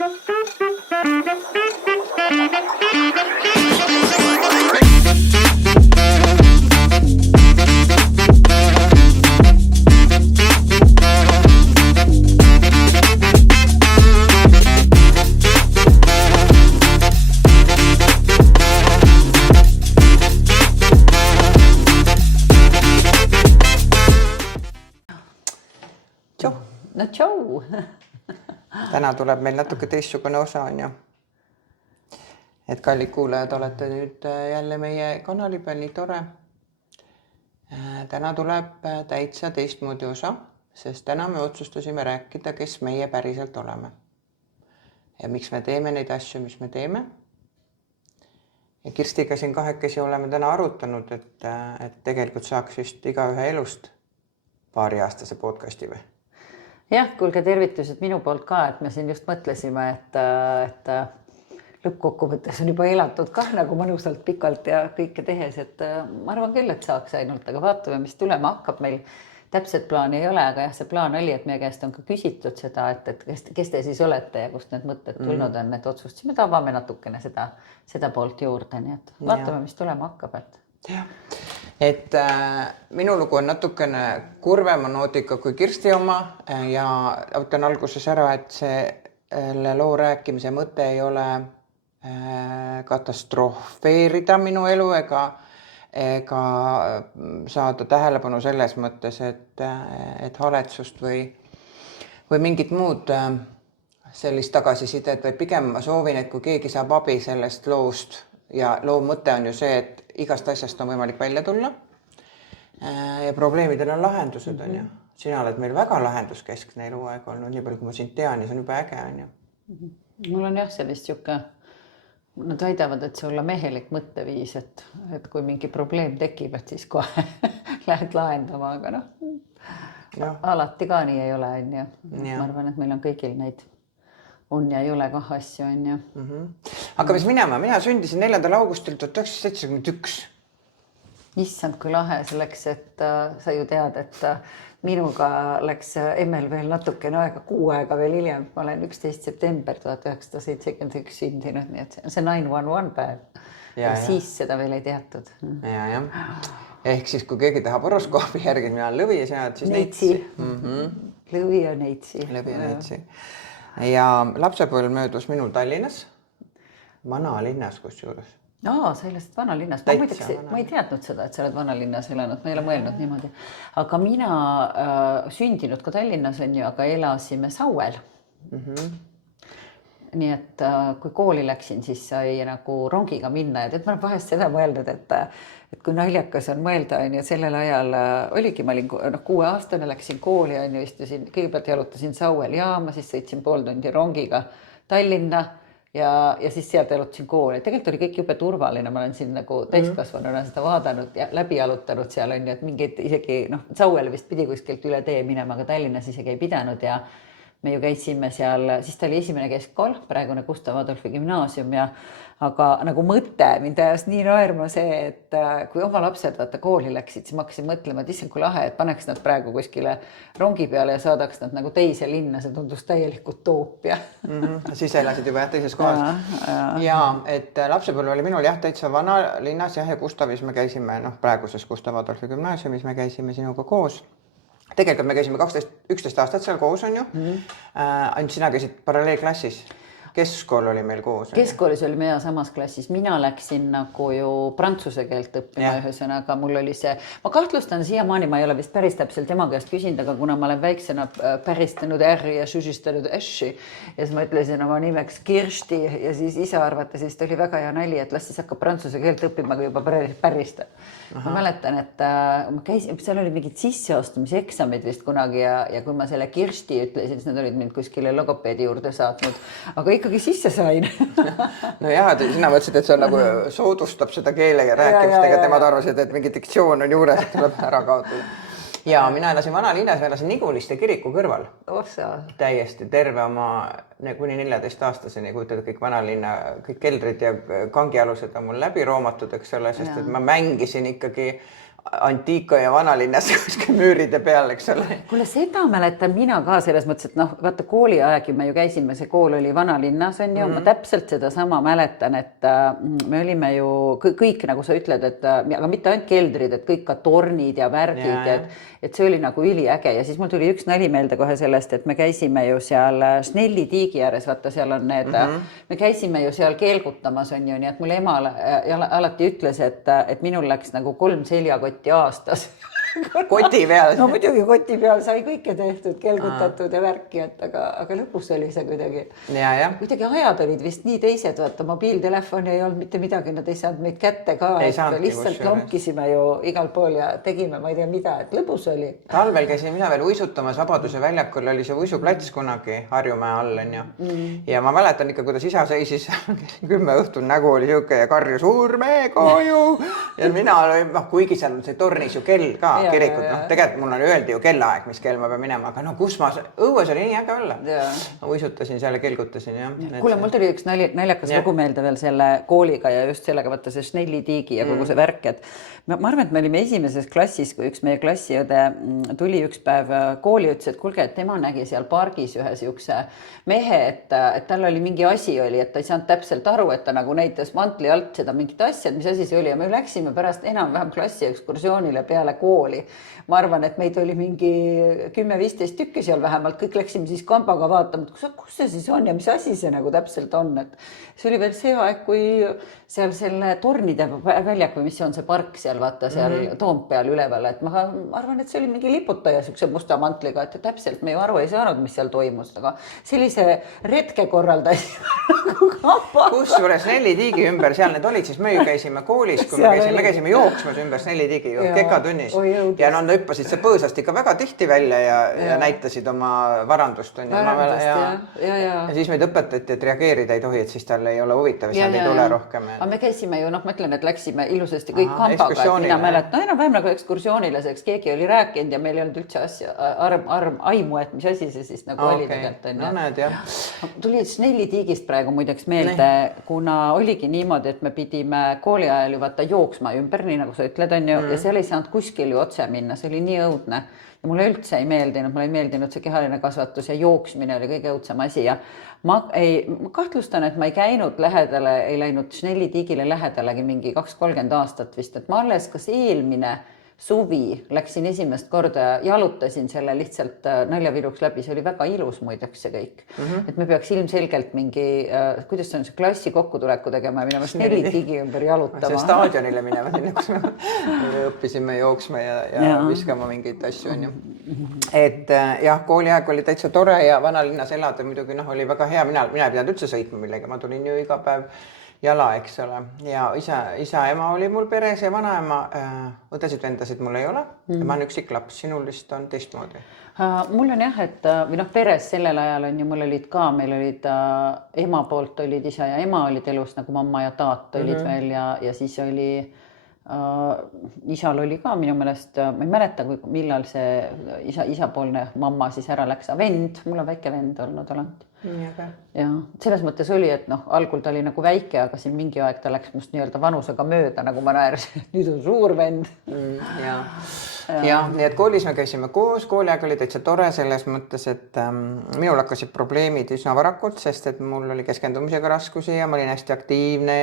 No tšau! Täna tuleb meil natuke teistsugune osa on ju. Et kallid kuulajad, olete nüüd jälle meie kanali peal, nii tore. Täna tuleb täitsa teistmoodi osa, sest täna me otsustasime rääkida, kes meie päriselt oleme. Ja miks me teeme neid asju, mis me teeme. Ja Kirstiga siin kahekesi oleme täna arutanud, et tegelikult saaks vist igaühe elust paari aastase podcasti või? Jah, kuulge tervitused minu poolt ka, et me siin just mõtlesime, et lõppkokkuvõttes on juba elatud kah nagu mõnusalt pikalt ja kõike tehes, et ma arvan küll, et saaks ainult, aga vaatame, mis tulema hakkab. Meil täpset plaani ei ole, aga jah, see plaan oli, et meie käest on ka küsitud seda, et kes te siis olete ja kust need mõtted tulnud on, et otsustasime, et avame natukene seda poolt juurde, nii et vaatame, mis tulema hakkab. Jah. Et minu lugu on natukene kurvema noodiga kui Kirsti oma ja ütlen alguses ära, et selle loo rääkimise mõte ei ole katastrofeerida minu elu ega saada tähelepanu selles mõttes, et haletsust või mingit muud sellist tagasisidet, või pigem ma soovin, et kui keegi saab abi sellest loost ja loo mõte on ju see, et igast asjast on võimalik välja tulla ja probleemidel on lahendused on ju. Sina oled meil väga lahenduskeskne eluaeg olnud, nii palju kui ma sind tean ja see on juba äge on ju. Mul on jah sellist siuke, nad väidavad, et see olla mehelik mõtteviis, et kui mingi probleem tekib, et siis kohe lähed lahendama, aga alati ka nii ei ole on ju. Ma arvan, et meil on kõigil neid on ja ei ole kah asju on ju. Hakkame siis minema. Mina sündisin 4. augustil 1971. Issand, kui lahe selleks, et sa ju tead, et minuga läks Emmel veel natukene aega, 6 aega veel hiljem. Ma olen 11. september 1971 sündinud, nii et see 911 päev. Ja siis seda veel ei teatud. Ja. Ehk siis, kui keegi tahab horoskoopi järgi, mina olen Lõvi ja sina oled siis Neitsi. Lõvi ja Neitsi. Lõvi ja Neitsi. Ja lapsepõlv möödus minul Tallinnas, vanalinnas kusjuures. Sa elasid vanalinnas. Ma ei teadnud seda, et sa oled vanalinnas elanud, ma ei ole mõelnud niimoodi. Aga mina sündinud ka Tallinnas on ju, aga elasime Sauel. Nii et kui kooli läksin, siis sai nagu rongiga minna ja ma olen vahest seda mõeldud, et kui naljakas on mõelda on ju, sellel ajal oligi, ma olin 6-aastane, läksin kooli on ju, istusin, kõigepealt jalutasin Sauel jaama, siis sõitsin pool tundi rongiga Tallinna ja siis sealt jalutasin kooli. Tegelikult oli kõik jube turvaline, ma olen siin nagu täiskasvanuna seda vaadanud ja läbi jalutanud seal on ju, et mingeid isegi Sauel vist pidi kuskilt üle tee minema, aga Tallinnas isegi ei pidanud ja me ju käisime seal, siis ta oli esimene keskkool, praegune Gustav Adolfi gümnaasium aga nagu mõte mind ajas nii naerma see, et kui oma lapsed kooli läksid, siis ma hakkasin mõtlema, et issand kui lahe, et paneks nad praegu kuskile rongi peale ja saadaks nad nagu teise linna, see tundus täielik utoopia. Siis elasid juba teises kohas. Ja et lapsepõlv oli minul täitsa vanalinnas ja Gustavis me käisime, praeguses Gustav Adolfi gümnaasiumis me käisime sinuga koos. Tegelikult me käisime 11 aastat seal koos on ju. Ainult sina käisid paralleelklassis. Keskkool oli meil koos. Keskkoolis oli meie samas klassis. Mina läksin nagu ju prantsuse keelt õppima ühesõnaga. Mul oli see, ma kahtlustan siiamaani, ma ei ole vist päris täpselt tema käest küsinud, aga kuna ma olen väiksena päristanud R ja süžistanud Äshi ja siis ma ütlesin oma nimeks Kirsti ja siis isa arvates, siis oli väga hea nali, et las siis hakkab prantsuse keelt õppima, kui juba päristab. Ma mäletan, et ma käisin, seal oli mingid sisseastumise eksamid vist kunagi ja kui ma selle Kirsti ütlesin, siis nad olid mind kuskile logopeedi juurde saatnud, aga ikkagi sisse sain. No jah, sina mõtlesid, et see on nagu soodustab seda keele ja rääkimist, ega temad arvasid, et mingi diktsioon on juures, et tuleb ära kaotada. Ja mina elasin vanalinnas, elasin Niguliste kiriku kõrval. Täiesti terve oma kuni 14-aastaseni, kujutad kõik vanalinna, kõik keldrid ja kangialused on mul läbi roomatud, eks ole, sest et ma mängisin ikkagi antiika ja vanalinnas kuskil müüride peal, eks ole. Kuule, seda mäletan mina ka selles mõttes, et noh, vaata kooliaegi me ju käisime, see kool oli vanalinnas on ju, ma täpselt seda sama mäletan, et me olime ju kõik, nagu sa ütled, et aga mitte ainult keldrid, et kõik ka tornid ja värgid, et see oli nagu üliäge ja siis mul tuli üks nali meelde kohe sellest, et me käisime ju seal Snelli tiigi ääres, vaata seal on need, me käisime ju seal keelgutamas on ju, nii et mul ema alati ütles, et minul läks nagu 3 seljakotti aastas. Koti peal. No muidugi koti peal sai kõike tehtud, kelgutatud ja värki, et aga lõpus oli see kuidagi. Kuidagi ajad olid vist nii teised, vaata mobiiltelefoni ei olnud mitte midagi, nad ei saanud meid kätte ka. Lihtsalt lonkisime ju igal pool ja tegime, ma ei tea mida, et lõbus oli. Talvel käisin mina veel uisutamas Vabaduse väljakul, oli see uisuplats kunagi Harjumäe all on ju. Ja ma mäletan ikka, kuidas isa seisis 10 õhtul nägu oli siuke ja karjus urme koju. Ja mina olin, kuigi seal on see tornis ju kell ka. Kirikut, tegelikult mul öeldi ju kellaaeg, mis kell ma pean minema, aga no kus ma, õues oli nii äge olla. Ma uisutasin seal ja kelgutasin. Kuule, mul tuli üks naljakas lugu meelde veel selle kooliga ja just sellega vaata see Snelli tiigi ja kogu see värk, et ma arvan, et me olime esimeses klassis, kui üks meie klassiõde tuli üks päev kooli ja ütles, et kuulge, et tema nägi seal pargis ühe siukse mehe, et tal oli mingi asi oli, et ta ei saanud täpselt aru, et ta nagu näitas mantli alt seda mingit asja, et mis asi see oli ja me läksime pärast enam-vähem klassi ekskursioonile peale kooli. Ma arvan, et meid oli mingi 10-15 tükki seal vähemalt, kõik läksime siis kambaga vaatama, et kus see siis on ja mis asi see nagu täpselt on, et see oli veel see aeg, kui seal selle tornide väljak või mis on see park seal vaata seal Toompeal üleval, et ma arvan, et see oli mingi liputaja siukse musta mantliga, et täpselt me ju aru ei saanud, mis seal toimus, aga sellise retke korraldasime kusjuures Snelli tiigi ümber, seal need olid, siis me ju käisime koolis, kui me käisime jooksmas ümber Snelli tiigi kekatunnis ja nad hüppasid see põõsast ikka väga tihti välja ja näitasid oma varandust. Ja siis meid õpetati, et reageerida ei tohi, et siis tal ei ole huvitav, siis nad ei tule rohkem. Aga me käisime ju, ma ütlen, et läksime ilusasti kõik kampaga, et mina mäletan, enam-vähem nagu ekskursioonile, keegi oli rääkinud ja meil ei olnud üldse aimu, et mis asi see siis nagu oli tegelikult. Tuli Snelli tiigist praegu muideks meelde, kuna oligi niimoodi, et me pidime kooli ajal ju vaata jooksma ümber, nii nagu sa ütled, on ju, ja seal ei saanud kuskil ju otse minna, see oli nii õudne. Ja mulle üldse ei meeldinud, mulle ei meeldinud see kehaline kasvatus ja jooksmine oli kõige õudsem asi ja ma kahtlustan, et ma ei käinud lähedale, ei läinud Snelli tiigile lähedalegi mingi 2-30 aastat vist, et ma alles kas eelmine suvi läksin esimest korda ja jalutasin selle lihtsalt naljaviluks läbi, see oli väga ilus muideks see kõik. Et me peaks ilmselgelt mingi, kuidas see on see klassi kokkutuleku tegema ja minema Snelli tiigi ümber jalutama. See staadionile minema, kus me õppisime jooksma ja viskama mingeid asju on ju. Et jah, kooliaeg oli täitsa tore ja vanalinnas elada muidugi oli väga hea, mina ei pidanud üldse sõitma millega, ma tulin ju iga päev jala, eks ole. Ja isa ema oli mul peres ja vanaema, õdesid vendasid mul ei ole. Ja ma olen üksik laps, sinul vist on teistmoodi. Mul on jah, et või peres sellel ajal on ju, mul olid ka, meil olid ema poolt olid isa ja ema olid elus nagu mamma ja taat olid veel ja siis oli isal oli ka minu meelest, ma ei mäleta, millal see isapoolne mamma siis ära läks, vend, mul on väike vend olnud alati. Ja selles mõttes oli, et algul ta oli nagu väike, aga siin mingi aeg ta läks must nii-öelda vanusega mööda, nagu ma naersin, nüüd on suur vend. Ja, nii et koolis me käisime koos, kooliaeg oli täitsa tore selles mõttes, et minul hakkasid probleemid üsna varakult, sest et mul oli keskendumisega raskusi ja ma olin hästi aktiivne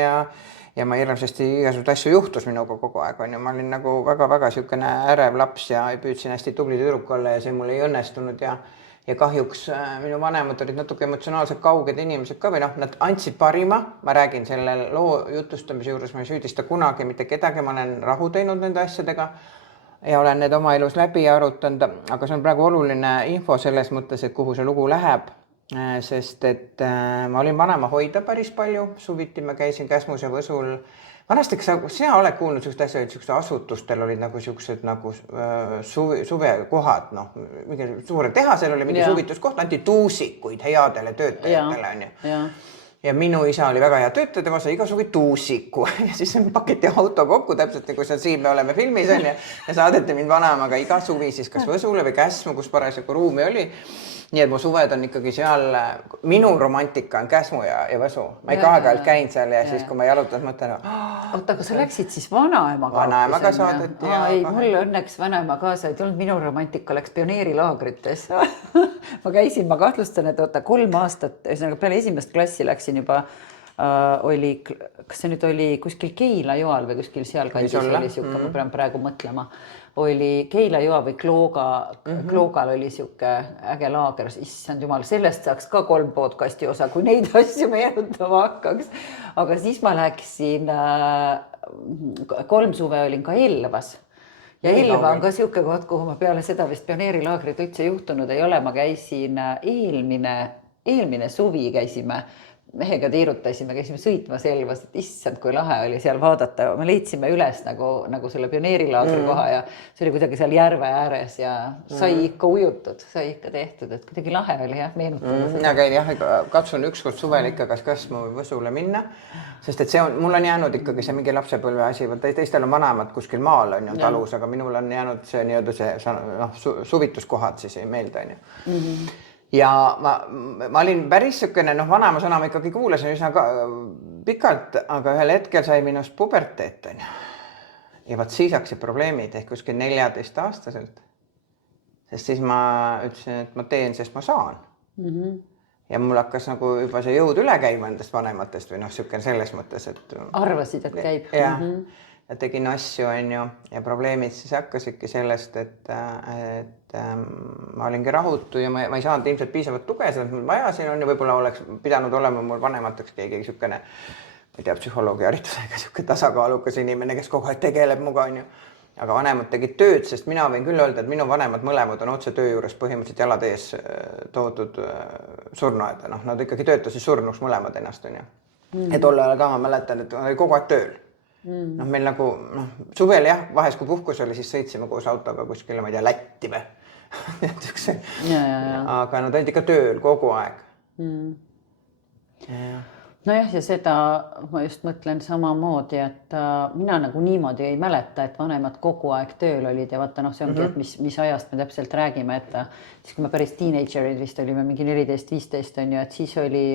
ja ma hirmsasti igasugused asju juhtus minuga kogu aeg, on ju. Ma olin nagu väga-väga siukene ärev laps ja püüdsin hästi tubli tüdruk olla ja see mul ei õnnestunud ja kahjuks minu vanemad olid natuke emotsionaalselt kauged inimesed ka või nad andsid parima. Ma räägin selle loo jutustamise juures, ma ei süüdista kunagi mitte kedagi, ma olen rahu teinud nende asjadega ja olen need oma elus läbi arutanud, aga see on praegu oluline info selles mõttes, et kuhu see lugu läheb. Sest et ma olin vanema hoida päris palju, suviti ma käisin Käsmus ja Võsul. Vanasti, sina oled kuulnud siukest asja, et siukest asutustel olid nagu siuksed nagu suvekohad, mingi suure tehasel oli mingi suvituskoht, anti tuusikuid headele töötajatele on ju. ja minu isa oli väga hea töötaja, tema sai iga suvi tuusiku ja siis paketi auto kokku täpselt nagu siin me oleme filmis on ja saadeti mind vanaemaga iga suvi siis kas Võsule või Käsmu, kus parasjagu ruumi oli. Nii et mu suved on ikkagi seal, minu romantika on Käsmu ja Võsu. Ma ei aeg-ajalt käin seal ja siis, kui ma jalutan, mõtlen, oota, aga sa läksid siis vanaemaga? Vanaemaga saadeti. Ei, mul õnneks vanaema kaasa ei tulnud, minu romantika läks pioneerilaagrites. Ma käisin, ma kahtlustan, et 3 aastat, peale esimest klassi läksin juba, oli, kas see nüüd oli kuskil Keila-Joal või kuskil seal kandis oli siuke, ma pean praegu mõtlema. Oli Keila-Joa või Kloogal oli siuke äge laager, issand jumal, sellest saaks ka 3 podcasti osa, kui neid asju meenutama hakkaks. Aga siis ma läksin, 3 suve olin ka Elvas. Ja Elva on ka siuke koht, kuhu ma peale seda vist pioneerilaagrit üldse juhtunud ei ole. Ma käisin eelmine suvi käisime, mehega tiirutasime, käisime sõitmas Elvas, et issand, kui lahe oli seal vaadata. Me leidsime üles nagu selle pioneerilaagri koha ja see oli kuidagi seal järve ääres ja sai ikka ujutud, sai ikka tehtud, et kuidagi lahe oli jah, meenutada. Aga jah, katsun ükskord suvel ikka kas Käsmu või Võsule minna, sest et see on, mul on jäänud ikkagi see mingi lapsepõlve asi, teistel on vanaemad kuskil maal on ju talus, aga minul on jäänud see nii-öelda see suvituskohad siis ei meelda on ju. Ja ma olin päris sükene, vanaema sõna ma ikkagi kuulasin üsna pikalt, aga ühel hetkel sai minust puberteet. Ja vaat siis hakkasid probleemid ehk kuskil 14-aastaselt. Sest siis ma ütlesin, et ma teen, sest ma saan. Ja mul hakkas nagu juba see jõud üle käima endast vanematest või sükene selles mõttes, et... Arvasid, et käib. Ja tegin asju on ju ja probleemid siis hakkasidki sellest, et ma olingi rahutu ja ma ei saanud ilmselt piisavalt tuge, seda ma vajasin on ja võib-olla oleks pidanud olema mul vanemateks keegi sükene, ma ei tea, psühholoogi haritusega sükene tasakaalukas inimene, kes kogu aeg tegeleb muga on ju. Aga vanemad tegid tööd, sest mina võin küll öelda, et minu vanemad mõlemad on otse töö juures põhimõtteliselt jalad ees toodud surnuaeda. Nad ikkagi töötasid surnuks mõlemad ennast on ju. Ja tol ajal ka ma mäletan, et oli kogu aeg tööl. Meil nagu suvel jah, vahest kui puhkus oli, siis sõitsime koos autoga kuskile, ma ei tea, Lätti või. Aga nad olid ikka tööl kogu aeg. Nojah, ja seda ma just mõtlen samamoodi, et mina nagu niimoodi ei mäleta, et vanemad kogu aeg tööl olid ja vaata, see ongi, et mis ajast me täpselt räägime, et siis kui me päris teenagerid vist olime mingi 14-15 on ju, et siis oli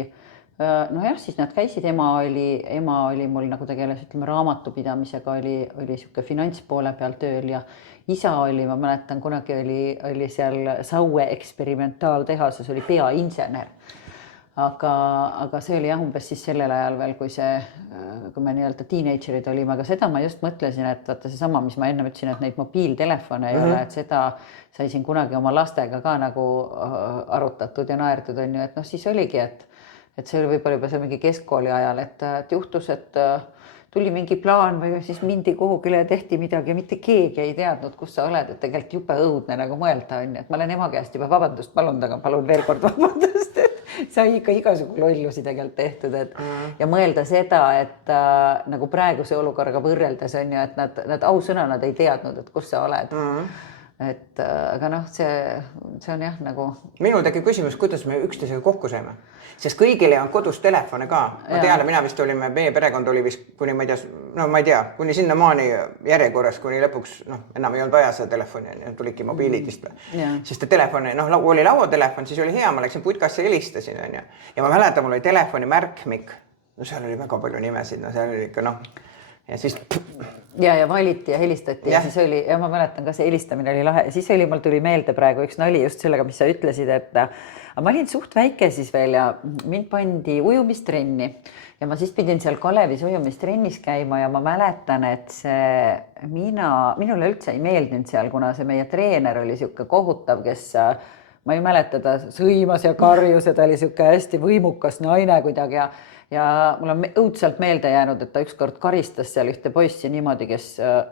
nojah, siis nad käisid, ema oli mul nagu tegeles, ütleme, raamatupidamisega oli siuke finantspoole peal tööl ja isa oli, ma mäletan, kunagi oli seal Saue eksperimentaaltehases, oli peainsener. Aga see oli jah, umbes siis sellel ajal veel, kui me nii-öelda teenagerid olime, aga seda ma just mõtlesin, et vaata see sama, mis ma enne ütlesin, et neid mobiiltelefone ei ole, et seda sai siin kunagi oma lastega ka nagu arutatud ja naerdud on ju, et siis oligi, et see oli võib-olla juba see mingi keskkooli ajal, et juhtus, et tuli mingi plaan või siis mindi kuhugile ja tehti midagi ja mitte keegi ei teadnud, kus sa oled, et tegelikult jube õudne nagu mõelda on, et ma olen ema käest juba vabandust palunud, aga palun veel kord vabandust, et sai ikka igasugu lollusi tegelikult tehtud, et ja mõelda seda, et nagu praeguse olukorraga võrreldes on ju, et nad ausõna nad ei teadnud, et kus sa oled. Et aga see on jah nagu... Minul tekib küsimus, kuidas me üksteisega kokku saime. Sest kõigile on kodus telefone ka. Ma tean, mina vist olime, meie perekond oli vist kuni, ma ei tea, kuni sinna maani järjekorras, kuni lõpuks enam ei olnud vaja seda telefoni, tulidki mobiilid vist. Sest telefoni, oli lauatelefon, siis oli hea, ma läksin putkasse ja helistasin. Ja ma mäletan, mul oli telefoni märkmik. Seal oli väga palju nimesid, seal oli ikka ja siis... Ja valiti ja helistati ja siis oli, ja ma mäletan ka see helistamine oli lahe ja siis oli, mul tuli meelde praegu üks nali just sellega, mis sa ütlesid, et ma olin suht väike siis veel ja mind pandi ujumistrenni ja ma siis pidin seal Kalevis ujumistrennis käima ja ma mäletan, et minule üldse ei meeldinud seal, kuna see meie treener oli siuke kohutav, kes ma ei mäleta, ta sõimas ja karjus ja ta oli siuke hästi võimukas naine kuidagi ja mul on õudselt meelde jäänud, et ta ükskord karistas seal ühte poissi niimoodi, kes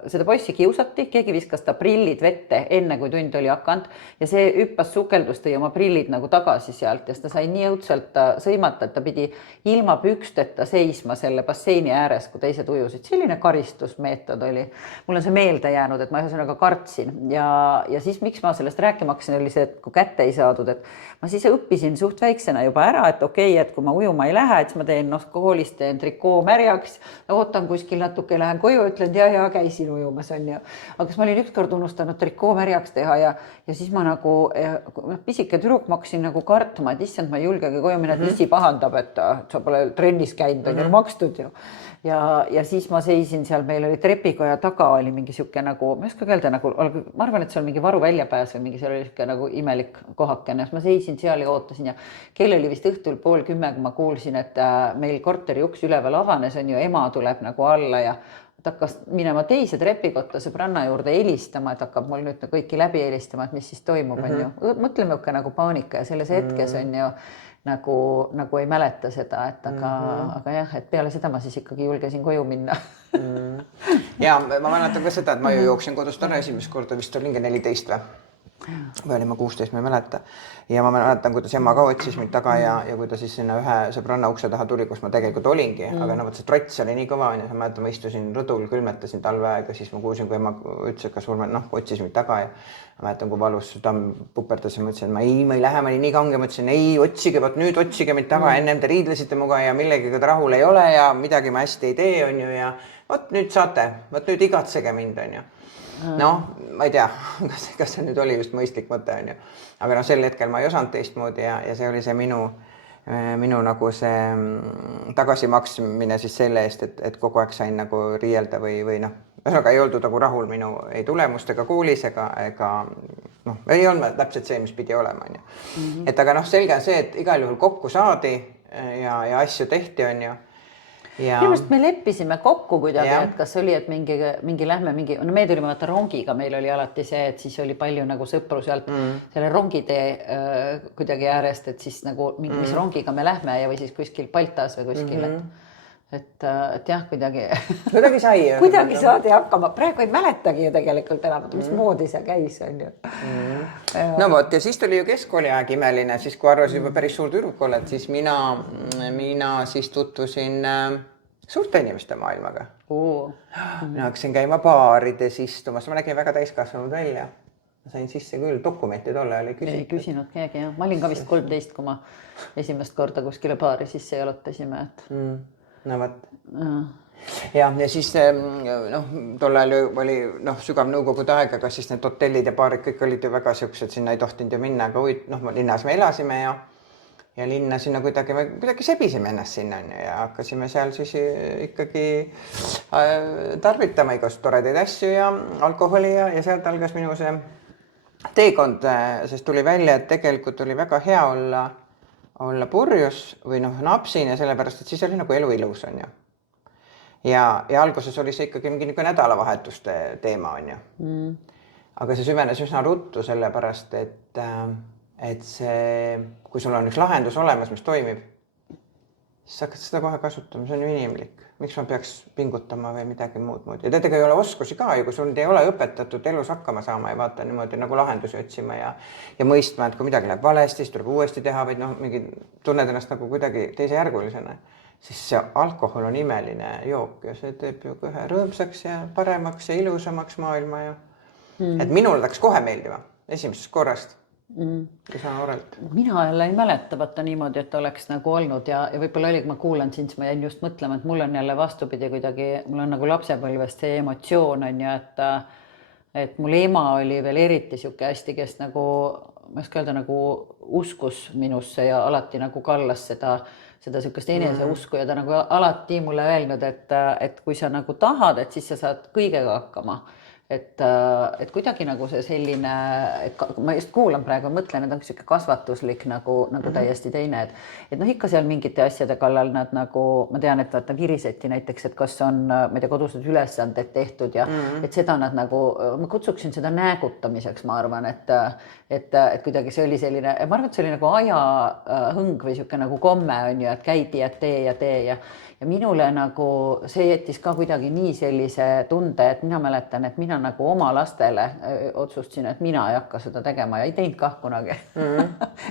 seda poissi kiusati, keegi viskas ta prillid vette enne, kui tund oli hakanud ja see hüppas sukeldus, tõi oma prillid nagu tagasi sealt ja ta sai nii õudselt sõimata, et ta pidi ilma püksteta seisma selle basseini ääres, kui teised ujusid. Selline karistusmeetod oli. Mul on see meelde jäänud, et ma ühesõnaga kartsin ja siis miks ma sellest rääkima hakkasin, oli see, et kui kätte ei saadud, et ma siis õppisin suht väiksena juba ära, et okei, et kui ma ujuma ei lähe, et ma teen noh, koolist teen trikoo märjaks, ootan kuskil natuke, lähen koju, ütlen ja käisin ujumas, on ju. Aga kas ma olin ükskord unustanud trikoo märjaks teha ja siis ma nagu pisike tüdruk maksin nagu kartma, et issand, ma ei julgegi koju minna, et issi pahandab, et sa pole trennis käinud, on ju makstud ju. Ja siis ma seisin seal, meil oli trepikoja taga oli mingi sihuke nagu, ma ei oska öelda nagu, ma arvan, et see on mingi varu väljapääs või mingi, seal oli sihuke nagu imelik kohakene, siis ma seisin seal ja ootasin ja kell oli vist õhtul 9:30, kui ma kuulsin, et meil korteri uks üleval avanes, on ju, ema tuleb nagu alla ja ta hakkas minema teise trepikotta sõbranna juurde helistama, et hakkab mul nüüd kõiki läbi helistama, et mis siis toimub, on ju. Mõtleme ikka nagu paanika ja selles hetkes on ju nagu ei mäleta seda, et aga jah, et peale seda ma siis ikkagi julgesin koju minna. Ja ma mäletan ka seda, et ma ju jooksin kodust ära esimest korda, vist olingi 14 või olin ma 16, ma ei mäleta. Ja ma mäletan, kuidas ema ka otsis mind taga ja kui ta siis sinna ühe sõbranna ukse taha tuli, kus ma tegelikult olingi, aga no võt see trots oli nii kõva ja ma mäletan, ma istusin rõdul, külmetasin talveaega, siis ma kuulsin, kui ema ütles, et kas Urme otsis mind taga ja ma mäletan, kui valus südam puperdas ja ma ütlesin, et ma ei lähe, ma olin nii kange, ma ütlesin, ei otsige, vot nüüd otsige mind taga, ennem te riidlesite muga ja millegagi ta rahul ei ole ja midagi ma hästi ei tee, on ju, ja vot nüüd saate, vot nüüd igatsege mind, on ju. Noh, ma ei tea, kas see nüüd oli just mõistlik mõte, on ju. Aga no sel hetkel ma ei osanud teistmoodi ja see oli see minu nagu see tagasimaksmine siis selle eest, et kogu aeg sain nagu riielda või noh, ühesõnaga ei oldud nagu rahul minu ei tulemustega koolis ega noh, ei olnud täpselt see, mis pidi olema, on ju. Et aga noh, selge on see, et igal juhul kokku saadi ja asju tehti, on ju. Minu meelest me leppisime kokku kuidagi, et kas oli, et mingi lähme, no me tulime vaata rongiga, meil oli alati see, et siis oli palju nagu sõpru sealt selle rongitee kuidagi äärest, et siis nagu mis rongiga me lähme ja või siis kuskil Baltas või kuskil, et jah, kuidagi sai. Kuidagi saadi hakkama, praegu ei mäletagi ju tegelikult enam, mismoodi see käis, on ju. No vot, ja siis tuli ju keskkooliaeg imeline, siis kui arvasin juba päris suur tüdruk oled, siis mina siis tutvusin suurte inimeste maailmaga. Mina hakkasin käima baarides istumas, ma nägin väga täiskasvanud välja. Ma sain sisse küll, dokumenti tolle oli küsitud. Ei küsinud keegi, jah. Ma olin ka vist 13, kui ma esimest korda kuskile baari sisse jalutasime, et... No võt. Ja siis noh, tol ajal oli sügav nõukogude aeg, aga siis need hotellid ja baarid kõik olid ju väga siuksed, sinna ei tohtinud ju minna, aga linnas me elasime ja linna sinna kuidagi sebisime ennast sinna ja hakkasime seal siis ikkagi tarvitama igast toredaid asju ja alkoholi ja sealt algas minu see teekond, sest tuli välja, et tegelikult oli väga hea olla purjus või napsin ja sellepärast, et siis oli nagu elu ilus, on ju. Ja alguses oli see ikkagi mingi nädalavahetuste teema, on ju. Aga see süvenes üsna ruttu sellepärast, et see, kui sul on üks lahendus olemas, mis toimib, siis hakkad seda kohe kasutama, see on ju inimlik. Miks ma peaks pingutama või midagi muud. Ja teadega ei ole oskusi ka ju, kui sul ei ole õpetatud elus hakkama saama ja vaata niimoodi nagu lahendusi otsima ja mõistma, et kui midagi läheb valesti, siis tuleb uuesti teha, vaid tunned ennast nagu kuidagi teisejärgulisena. Siis see alkohol on imeline jook ja see teeb ju kohe rõõmsaks ja paremaks ja ilusamaks maailma. Et minul läks kohe meeldima esimesest korrast. Mina jälle ei mäleta vaata niimoodi, et oleks nagu olnud ja võib-olla oli, kui ma kuulan sind, siis ma jäin just mõtlema, et mul on jälle vastupidi kuidagi, mul on nagu lapsepõlvest see emotsioon on ju, et mul ema oli veel eriti siuke hästi, kes nagu, ma ei oska öelda, nagu uskus minusse ja alati nagu kallas seda siukest enese usku ja ta nagu alati mulle öelnud, et kui sa nagu tahad, et siis sa saad kõigega hakkama. Et kuidagi nagu see selline, et ma just kuulan praegu, mõtlen, et on siuke kasvatuslik nagu täiesti teine, et ikka seal mingite asjade kallal nad nagu, ma tean, et vaata viriseti näiteks, et kas on, ma ei tea, kodused ülesanded tehtud ja et seda nad nagu, ma kutsuksin seda näägutamiseks, ma arvan, et kuidagi see oli selline, ma arvan, et see oli nagu ajahõng või siuke nagu komme on ju, et käidi ja tee ja minule nagu see jättis ka kuidagi nii sellise tunde, et mina mäletan, et mina nagu oma lastele otsustasin, et mina ei hakka seda tegema ja ei teinud kah kunagi.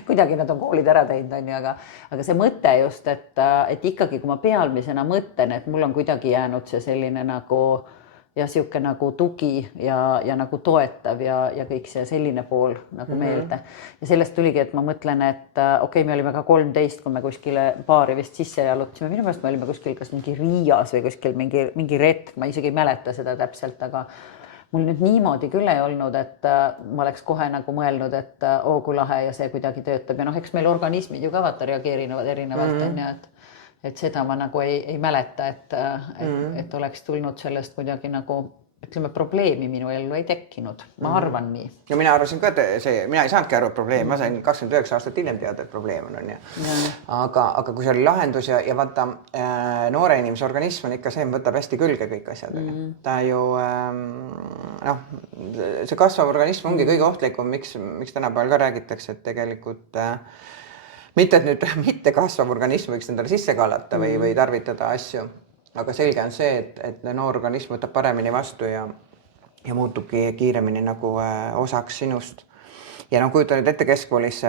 Kuidagi nad on koolid ära teinud, on ju, aga see mõte just, et ikkagi, kui ma pealmisena mõtlen, et mul on kuidagi jäänud see selline nagu ja sihuke nagu tugi ja nagu toetav ja kõik see selline pool nagu meelde. Ja sellest tuligi, et ma mõtlen, et okei, me olime ka 13, kui me kuskile baari vist sisse jalutasime. Minu pärast me olime kuskil kas mingi Riias või kuskil mingi retk, ma isegi ei mäleta seda täpselt, aga mul nüüd niimoodi küll ei olnud, et ma oleks kohe nagu mõelnud, et kui lahe ja see kuidagi töötab. Ja noh, eks meil organismid ju ka vaata reageerivad erinevalt, on ju, et seda ma nagu ei mäleta, et oleks tulnud sellest kuidagi nagu, ütleme, probleemi minu ellu ei tekkinud. Ma arvan nii. Ja mina arvasin ka, et mina ei saanudki aru probleem. Ma sain 29 aastat hiljem teada, et probleem on. Aga kui see oli lahendus ja vaata, noore inimese organism on ikka see, võtab hästi külge kõik asjad. Ta ju, see kasvav organism ongi kõige ohtlikum, miks tänapäeval ka räägitakse, et tegelikult mitte, et nüüd mitte kasvav organism võiks endale sisse kallata või tarvitada asju, aga selge on see, et noor organism võtab paremini vastu ja muutubki kiiremini nagu osaks sinust. Ja kujuta nüüd ette keskkoolis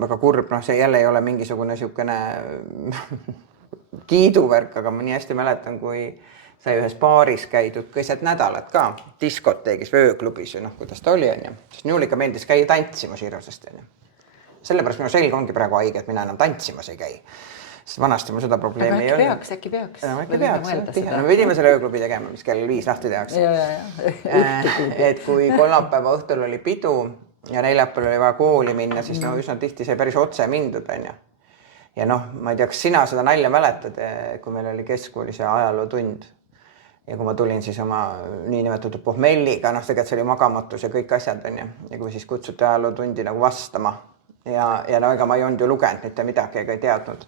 väga kurb, see jälle ei ole mingisugune siukene kiiduvärk, aga ma nii hästi mäletan, kui sai ühes baaris käidud keset nädalat ka diskoteegis, ööklubis ja kuidas ta oli, sest minul ikka meeldis käia tantsimas hirmsasti. Sellepärast minu selg ongi praegu haige, et mina enam tantsimas ei käi. Sest vanasti mul seda probleemi ei olnud. Äkki peaks. Me pidime selle ööklubi tegema, mis kell 5 lahti tehakse. Et kui kolmapäeva õhtul oli pidu ja neljapäeval oli vaja kooli minna, siis üsna tihti sai päris otse mindud. Ja ma ei tea, kas sina seda nalja mäletad, kui meil oli keskkoolis ja ajalootund. Ja kui ma tulin siis oma niinimetatud pohmelliga, tegelikult see oli magamatus ja kõik asjad. Ja kui siis kutsuti ajalootundi nagu vastama. Ja ega ma ei olnud ju lugenud mitte midagi ega ei teadnud.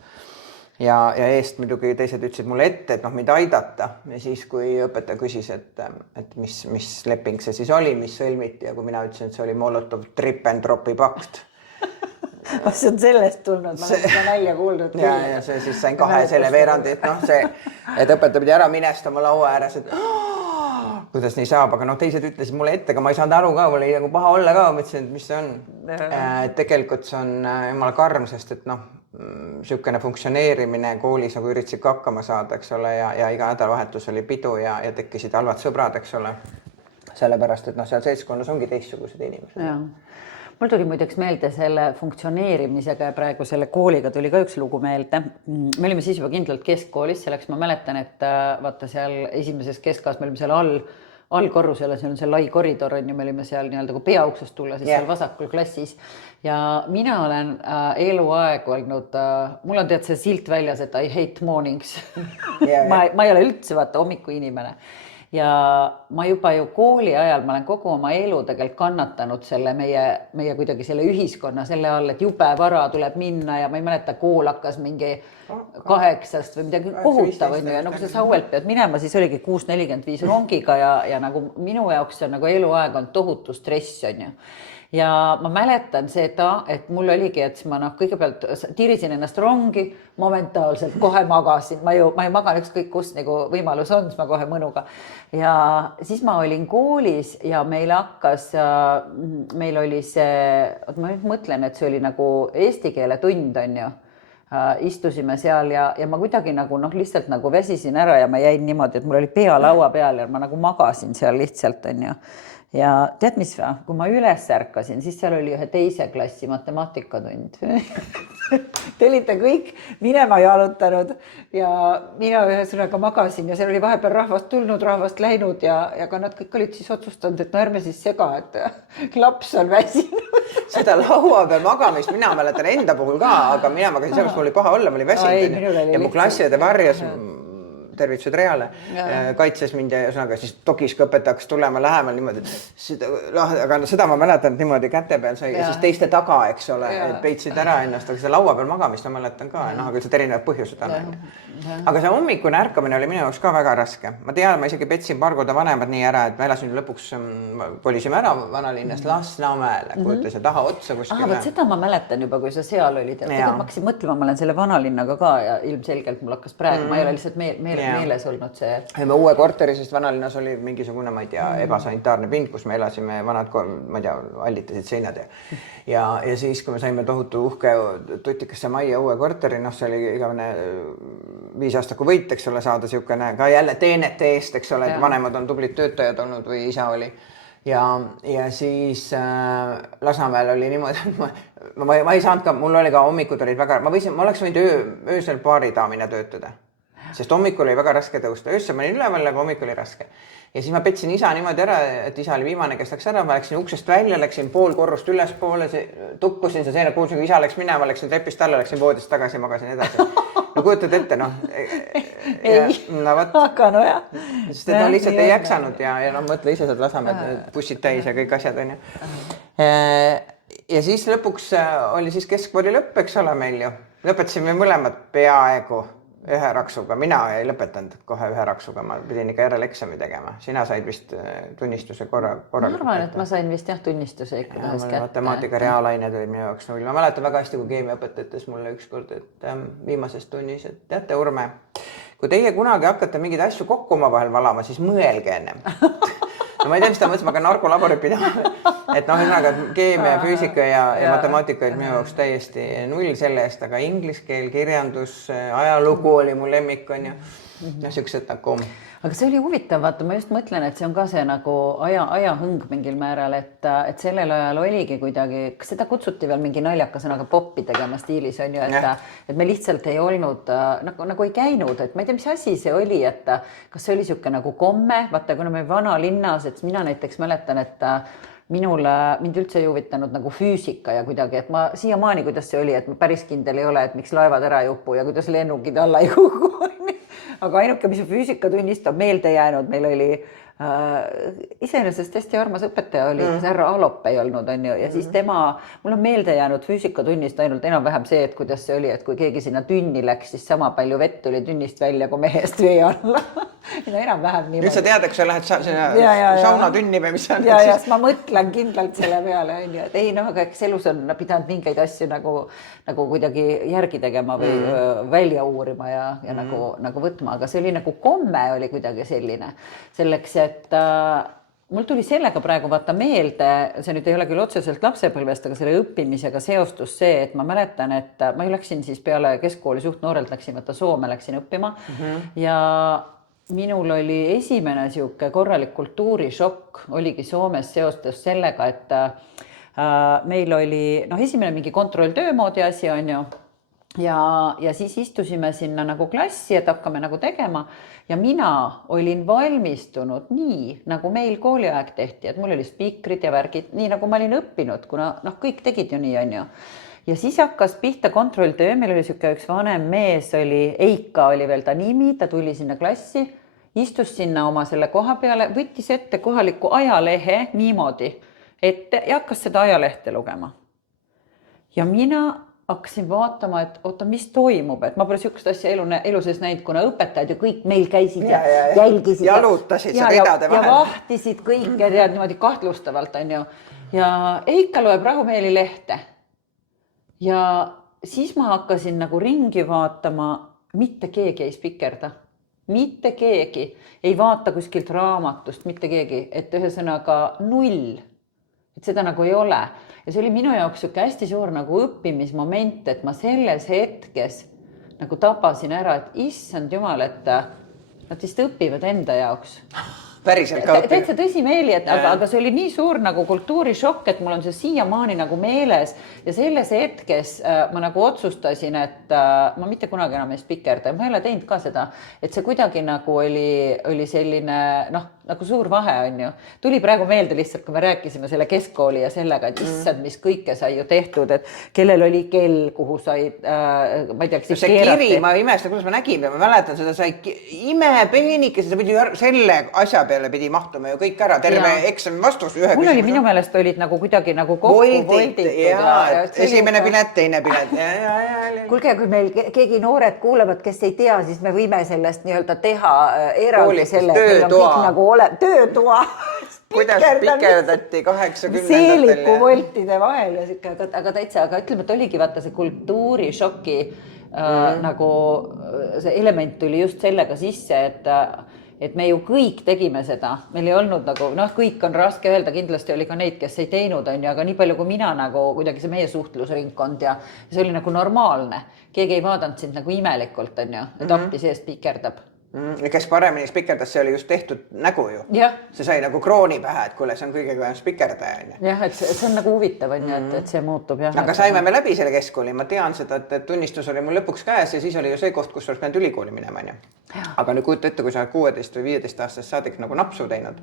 Ja eest muidugi teised ütlesid mulle ette, et mind aidata. Ja siis, kui õpetaja küsis, et mis leping see siis oli, mis sõlmiti ja kui mina ütlesin, et see oli Molotov-Ribbentropi pakt. See on sellest tulnud, ma olen seda välja kuuldud. Ja see siis sain 2 selle veerandi, et õpetaja pidi ära minestama laua ääres, et kuidas nii saab, aga teised ütlesid mulle ette, aga ma ei saanud aru ka, mul oli nagu paha olla ka, mõtlesin, et mis see on. Tegelikult see on jumala karm, sest et siukene funktsioneerimine koolis nagu üritasid ka hakkama saada, eks ole, ja iga nädalavahetus oli pidu ja tekkisid halvad sõbrad, eks ole. Sellepärast, et seal seltskonnas ongi teistsugused inimesed. Mul tuli muideks meelde selle funktsioneerimisega ja praegu selle kooliga tuli ka üks lugu meelde. Me olime siis juba kindlalt keskkoolis, selleks ma mäletan, et vaata seal esimeses keskkaas me olime seal allkorrusel, see on see lai koridor, me olime seal nii-öelda kui peauksest tulla, siis seal vasakul klassis. Ja mina olen eluaeg olnud, mul on tead see silt väljas, et I hate mornings. Ma ei ole üldse vaata hommiku inimene. Ja ma juba ju kooli ajal, ma olen kogu oma elu tegelikult kannatanud selle meie kuidagi selle ühiskonna selle all, et jube vara tuleb minna ja ma ei mäleta, kool hakkas mingi 8 või midagi kohutav. Ja kui sa Sauelt pead minema, siis oligi 6:45 rongiga ja nagu minu jaoks on nagu eluaeg on tohutu stress, on ju. Ja ma mäletan seda, et mul oligi, et ma kõigepealt tirisin ennast rongi, momentaalselt kohe magasin. Ma ei magan ükskõik kus nagu võimalus on, siis ma kohe mõnuga. Ja siis ma olin koolis ja meil oli see, ma nüüd mõtlen, et see oli nagu eesti keele tund, on ju. Istusime seal ja ma kuidagi nagu lihtsalt nagu väsisin ära ja ma jäin niimoodi, et mul oli pea laua peal ja ma nagu magasin seal lihtsalt, on ju. Ja tead mis või? Kui ma üles ärkasin, siis seal oli ühe teise klassi matemaatikatund. Te olite kõik minema jalutanud ja mina ühesõnaga magasin ja seal oli vahepeal rahvast tulnud, rahvast läinud ja ka nad kõik olid siis otsustanud, et ärme siis sega, et laps on väsinud. Seda laua peal magamist mina mäletan enda puhul ka, aga mina magasin sellepärast, mul oli paha olla, ma olin väsinud ja mu klasside varjas tervitused Reale, kaitses mind ja siis togis ka õpetajaks tulema lähemal niimoodi, aga seda ma mäletan niimoodi käte peal sai ja siis teiste taga, eks ole, et peitsid ära ennast, aga seda laua peal magamist ma mäletan ka, aga lihtsalt erinevad põhjused on. Aga see hommikune ärkamine oli minu jaoks ka väga raske. Ma tean, ma isegi petsin paar korda vanemad nii ära, et ma elasin lõpuks, kolisime ära vanalinnast Lasnamäele, kujutas ja taha otsa kuskile. Aga seda ma mäletan juba, kui sa seal olid. Ma hakkasin mõtlema, ma olen selle vanalinnaga ka ja ilmselgelt mul hakkas praegu, ma ei ole lihtsalt meeles olnud see. Me uue korteri, sest vanalinnas oli mingisugune, ma ei tea, ebasanitaarne pind, kus me elasime, vanad, ma ei tea, allitasid seinad ja siis, kui me saime tohutu uhke tutikasse majja uue korteri, see oli igavene 5-aastaku võit, eks ole, saada niisugune ka jälle teenete eest, eks ole, et vanemad on tublid töötajad olnud või isa oli. Ja siis Lasnamäel oli niimoodi, et ma ei saanud ka, mul oli ka hommikud olid väga, ma oleks võinud öösel baaridaamina töötada, sest hommikul oli väga raske tõusta. Öösel ma olin üleval, aga hommikul oli raske. Ja siis ma petsin isa niimoodi ära, et isa oli viimane, kes läks ära, ma läksin uksest välja, läksin pool korrust ülespoole, tukkusin see seina, kuulsin, kui isa läks minema, läksin trepist alla, läksin voodist tagasi, magasin edasi. No kujutad ette, noh. Aga no jah. Sest et lihtsalt ei jaksanud ja mõtle ise saad Lasnamäed bussid täis ja kõik asjad on ju. Ja siis lõpuks oli siis keskkooli lõpp, eks ole meil ju. Lõpetasime mõlemad peaaegu ühe raksuga. Mina ei lõpetanud kohe ühe raksuga, ma pidin ikka järeleksami tegema. Sina said vist tunnistuse korra. Ma arvan, et ma sain vist tunnistuse ikka tahas kätte. Matemaatika reaalained olid minu jaoks null. Ma mäletan väga hästi, kui keemiaõpetaja ütles mulle ükskord, et viimases tunnis, et teate, Urme, kui teie kunagi hakkate mingeid asju kokku omavahel valama, siis mõelge ennem. No ma ei tea, mis ta mõtles, ma ka narkolaborit pidama. Et ühesõnaga keemia, füüsika ja matemaatika olid minu jaoks täiesti null selle eest, aga ingliskeeel, kirjandus, ajalugu oli mu lemmik, on ju. Siuksed nagu. Aga see oli huvitav, vaata, ma just mõtlen, et see on ka see nagu ajahõng mingil määral, et sellel ajal oligi kuidagi, kas seda kutsuti veel mingi naljaka sõnaga poppi tegema stiilis, on ju, et me lihtsalt ei olnud, nagu ei käinud, et ma ei tea, mis asi see oli, et kas see oli siuke nagu komme, vaata, kuna me vana linnas, et mina näiteks mäletan, et mind üldse ei huvitanud nagu füüsika ja kuidagi, et ma siiamaani, kuidas see oli, et ma päris kindel ei ole, et miks laevad ära ei upu ja kuidas lennukid alla ei kuku. Aga ainuke, mis füüsikatunnist on meelde jäänud, meil oli iseenesest hästi armas õpetaja oli, härra Alop ei olnud, on ju, ja siis mul on meelde jäänud füüsikatunnist ainult enam-vähem see, et kuidas see oli, et kui keegi sinna tünni läks, siis sama palju vett tuli tünnist välja, kui mehest vee alla. Enam-vähem niimoodi. Nüüd sa tead, eks sa lähed sauna tünni või mis on? Ja, ma mõtlen kindlalt selle peale, on ju, et ei, aga eks elus on pidanud mingeid asju nagu kuidagi järgi tegema või välja uurima ja nagu võtma, aga see oli nagu komme oli kuidagi selline. Selleks, et mul tuli sellega praegu vaata meelde, see nüüd ei ole küll otseselt lapsepõlvest, aga selle õppimisega seostus see, et ma mäletan, et ma läksin siis peale keskkooli suht noorelt, läksin Soome, läksin õppima ja minul oli esimene siuke korralik kultuurishokk, oligi Soomes seostus sellega, et meil oli esimene mingi kontrolltöö moodi asi on ju ja siis istusime sinna nagu klassi, et hakkame nagu tegema ja mina olin valmistunud nii, nagu meil kooliaeg tehti, et mul oli spikrid ja värgid, nii nagu ma olin õppinud, kuna kõik tegid ju nii, on ju. Ja siis hakkas pihta kontrolltöö, meil oli siuke üks vanem mees, Eika oli veel ta nimi, ta tuli sinna klassi, istus sinna oma selle koha peale, võttis ette kohaliku ajalehe niimoodi, ette ja hakkas seda ajalehte lugema. Ja mina hakkasin vaatama, et oota, mis toimub, et ma pole siukest asja elu sees näinud, kuna õpetajad ju kõik meil käisid ja jälgisid. Jalutasid sa ridade vahel. Ja vahtisid kõik ja tead niimoodi kahtlustavalt, on ju. Ja Eika loeb rahumeeli lehte. Ja siis ma hakkasin nagu ringi vaatama, mitte keegi ei spikerda. Mitte keegi ei vaata kuskilt raamatust, mitte keegi, et ühesõnaga null. Et seda nagu ei ole. Ja see oli minu jaoks siuke hästi suur nagu õppimismoment, et ma selles hetkes nagu tapasin ära, et issand jumal, et nad vist õpivad enda jaoks. Päriselt ka õppinud. Täitsa tõsimeeli, aga see oli nii suur nagu kultuurishokk, et mul on see siiamaani nagu meeles ja selles hetkes ma nagu otsustasin, et ma mitte kunagi enam ei spikerda ja ma ei ole teinud ka seda, et see kuidagi nagu oli selline, nagu suur vahe on ju. Tuli praegu meelde lihtsalt, kui me rääkisime selle keskkooli ja sellega, et issand, mis kõike sai ju tehtud, et kellel oli kell, kuhu sai, ma ei tea, see kiri, ma imestan, kuidas ma nägin, ma mäletan seda, sai imepeenike, see pidi selle asja peale pidi mahtuma ju kõik ära, terve eksami vastus ühe küsimuse. Mul oli minu meelest olid nagu kuidagi nagu kokku volditud. Esimene pilet, teine pilet. Kuulge, kui meil keegi noored kuulevad, kes ei tea, siis me võime sellest nii-öelda teha eraldi selle, et meil on kõik nagu töötoa. Kuidas pikerdati 80-ndatel. Seeliku voltide vahel ja siuke, aga täitsa, aga ütleme, et oligi vaata see kultuurishokki nagu see element tuli just sellega sisse, et me ju kõik tegime seda, meil ei olnud nagu noh, kõik on raske öelda, kindlasti oli ka neid, kes ei teinud, on ju, aga nii palju kui mina nagu kuidagi see meie suhtlusringkond ja see oli nagu normaalne, keegi ei vaadanud sind nagu imelikult, on ju, et appi seest pikerdab. Ja kes paremini spikerdas, see oli just tehtud nägu ju. Jah. See sai nagu krooni pähe, et kuule, see on kõige kõvem spikerdaja. Jah, et see on nagu huvitav, on ju, et see muutub. Jah, aga saime me läbi selle keskkooli, ma tean seda, et tunnistus oli mul lõpuks käes ja siis oli ju see koht, kus oleks pidanud ülikooli minema, on ju. Aga nüüd kujuta ette, kui sa 16 või 15 aastast saadik nagu napsu teinud,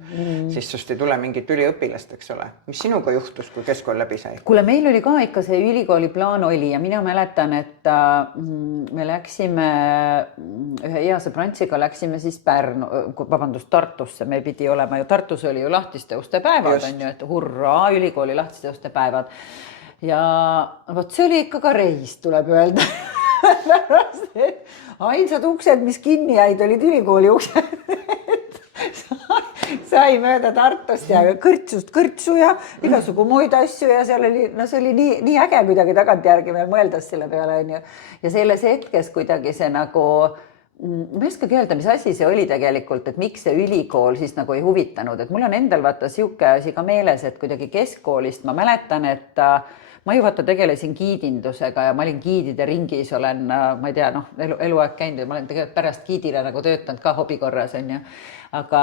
siis sust ei tule mingit üliõpilast, eks ole. Mis sinuga juhtus, kui keskkool läbi sai? Kuule, meil oli ka ikka see ülikooli plaan oli ja mina mäletan, et me läksime ühe hea sõbrantsiga, läksime siis Tartusse, me pidi olema ju, Tartus oli ju lahtiste uste päevad, on ju, et hurraa, ülikooli lahtiste uste päevad. Ja võt, see oli ikka ka reis, tuleb öelda. Ainsad uksed, mis kinni jäid, olid ülikooli uksed. Sai mööda Tartust ja kõrtsust kõrtsu ja igasugu muid asju ja seal oli, no see oli nii äge kuidagi tagantjärgi veel mõeldas selle peale, on ju. Ja selles hetkes kuidagi see nagu, ma ei oskagi öelda, mis asi see oli tegelikult, et miks see ülikool siis nagu ei huvitanud, et mul on endal vaata siuke asi ka meeles, et kuidagi keskkoolist ma mäletan, et ma ju vaata tegelesin giidindusega ja ma olin giidide ringis, olen, ma ei tea, noh, eluaeg käinud ja ma olen tegelikult pärast giidile nagu töötanud ka hobi korras, on ju. Aga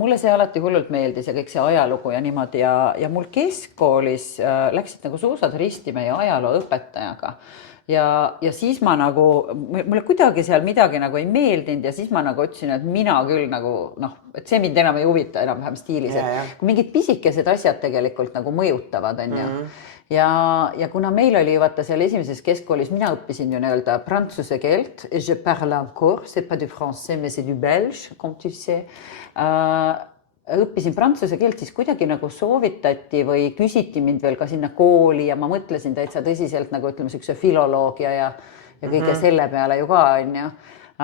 mulle see alati hullult meeldis ja kõik see ajalugu ja niimoodi ja mul keskkoolis läksid nagu suusad risti meie ajalooõpetajaga. Ja siis ma nagu, mulle kuidagi seal midagi nagu ei meeldinud ja siis ma nagu ütlesin, et mina küll nagu, noh, et see mind enam ei huvita enam-vähem stiilis, et kui mingid pisikesed asjad tegelikult nagu mõjutavad, on ju. Ja kuna meil oli vaata seal esimeses keskkoolis, mina õppisin ju nii-öelda prantsuse keelt, et je parle encore, c'est pas du français, mais c'est du belge, comme tu sais. Õppisin prantsuse keelt, siis kuidagi nagu soovitati või küsiti mind veel ka sinna kooli ja ma mõtlesin täitsa tõsiselt nagu ütleme siukse filoloogia ja kõige selle peale ju ka, on ju.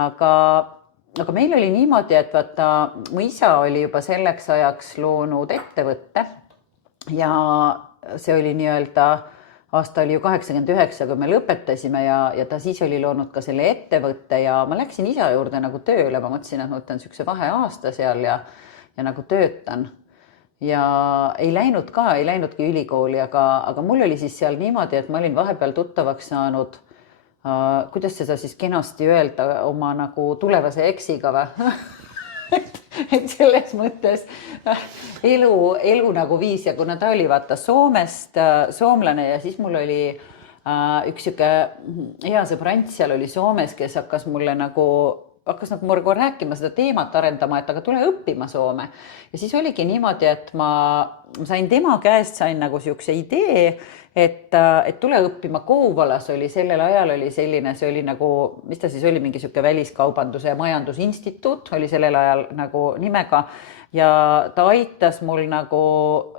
Aga meil oli niimoodi, et vaata, mu isa oli juba selleks ajaks loonud ettevõtte ja see oli nii-öelda, aasta oli ju 89, kui me lõpetasime ja ta siis oli loonud ka selle ettevõtte ja ma läksin isa juurde nagu tööle, ma mõtlesin, et ma võtan siukse vaheaasta seal ja nagu töötan ja ei läinudki ülikooli, aga mul oli siis seal niimoodi, et ma olin vahepeal tuttavaks saanud, kuidas seda siis kenasti öelda, oma nagu tulevase eksiga või? et selles mõttes elu nagu viis ja kuna ta oli vaata Soomest, soomlane ja siis mul oli üks siuke hea sõbrant seal oli Soomes, kes hakkas mulle nagu murgu rääkima seda teemat arendama, et aga tule õppima Soome. Ja siis oligi niimoodi, et ma sain tema käest, sain nagu siukse idee, et tule õppima Kouvolas oli, sellel ajal oli selline, see oli nagu, mis ta siis oli, mingi siuke väliskaubanduse ja majandusinstituut oli sellel ajal nagu nimega ja ta aitas mul nagu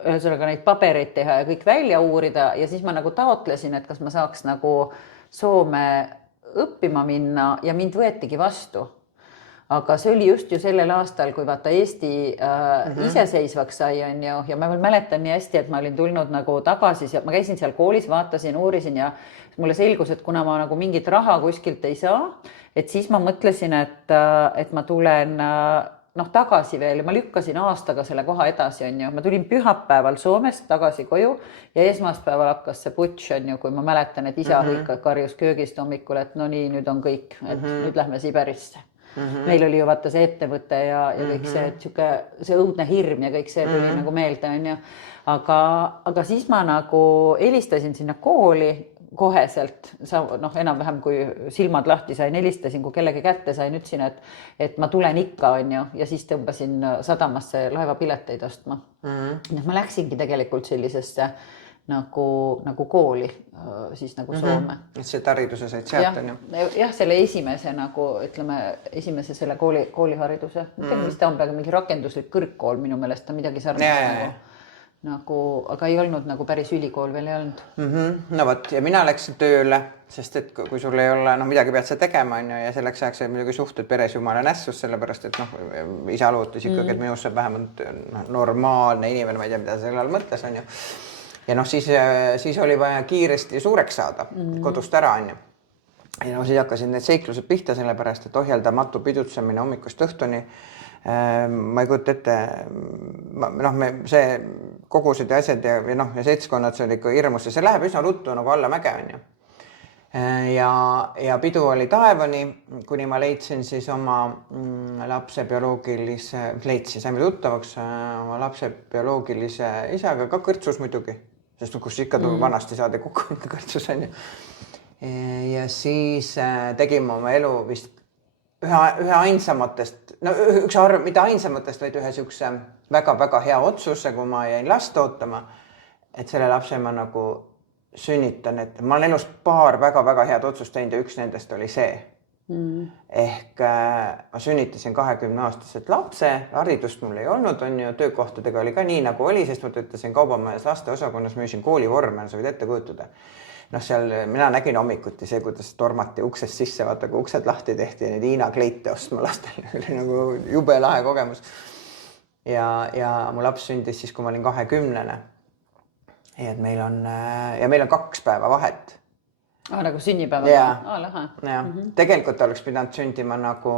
ühesõnaga neid pabereid teha ja kõik välja uurida ja siis ma nagu taotlesin, et kas ma saaks nagu Soome õppima minna ja mind võetigi vastu. Aga see oli just ju sellel aastal, kui vaata Eesti iseseisvaks sai, on ju, ja ma veel mäletan nii hästi, et ma olin tulnud nagu tagasi, ma käisin seal koolis, vaatasin, uurisin ja mulle selgus, et kuna ma nagu mingit raha kuskilt ei saa, et siis ma mõtlesin, et ma tulen tagasi veel ja ma lükkasin aastaga selle koha edasi, on ju. Ma tulin pühapäeval Soomest tagasi koju ja esmaspäeval hakkas see putš, on ju, kui ma mäletan, et isa karjus köögist hommikul, et no nii, nüüd on kõik, et nüüd lähme Siberisse. Meil oli ju vaata see ettevõte ja kõik see õudne hirm ja kõik see tuli nagu meelde, on ju. Aga siis ma nagu helistasin sinna kooli koheselt, enam-vähem kui silmad lahti sain, helistasin, kui kellegi kätte sain, ütlesin, et ma tulen ikka, on ju, ja siis tõmbasin sadamasse laevapileteid ostma. Ma läksingi tegelikult sellisesse nagu kooli, siis nagu Soome. Et see hariduse said sealt, on ju? Jah, selle esimese nagu, ütleme, esimese selle koolihariduse. Mis ta on peaaegu mingi rakenduslik kõrgkool minu meelest, ta midagi sarnast nagu, aga ei olnud nagu päris ülikool veel ei olnud. No võt, ja mina läksin tööle, sest et kui sul ei ole, midagi pead sa tegema, on ju, ja selleks ajaks muidugi suhted peres jumala nässus, sellepärast, et isa lootis ikkagi, et minust saab vähemalt normaalne inimene, ma ei tea, mida selle all mõtles, on ju. Ja siis oli vaja kiiresti suureks saada kodust ära, on ju. Ja siis hakkasin need seiklused pihta sellepärast, et ohjeldamatu pidutsemine hommikust õhtuni ma ei kujuta ette, see kogused ja asjad ja seltskonnad, see oli ikka hirmus ja see läheb üsna ruttu nagu alla mäge, on ju. Ja pidu oli taevani, kuni ma leidsin siis oma lapse bioloogilise, saime tuttavaks oma lapse bioloogilise isaga, ka kõrtsus muidugi, sest kus ikka vanasti saadi kokku kõrtsus, on ju. Ja siis tegime oma elu vist ühe ainsamatest, mitte ainsamatest, vaid ühe siukse väga-väga hea otsuse, kui ma jäin last ootama, et selle lapse ma nagu sünnitan, et ma olen elus paar väga-väga head otsust teinud ja üks nendest oli see. Ehk ma sünnitasin 20-aastaselt lapse, haridust mul ei olnud, on ju, töökohtadega oli ka nii nagu oli, sest ma töötasin kaubamajas lasteosakonnas, müüsin koolivorme, sa võid ette kujutada. Seal mina nägin hommikuti see, kuidas tormati uksest sisse, vaata, kui uksed lahti tehti ja neid Hiina kleite ostma lastel, oli nagu jube lahe kogemus. Ja mu laps sündis siis, kui ma olin 20-ne. Ja meil on 2 päeva vahet. Nagu sünnipäeva? Lahe. Tegelikult oleks pidanud sündima nagu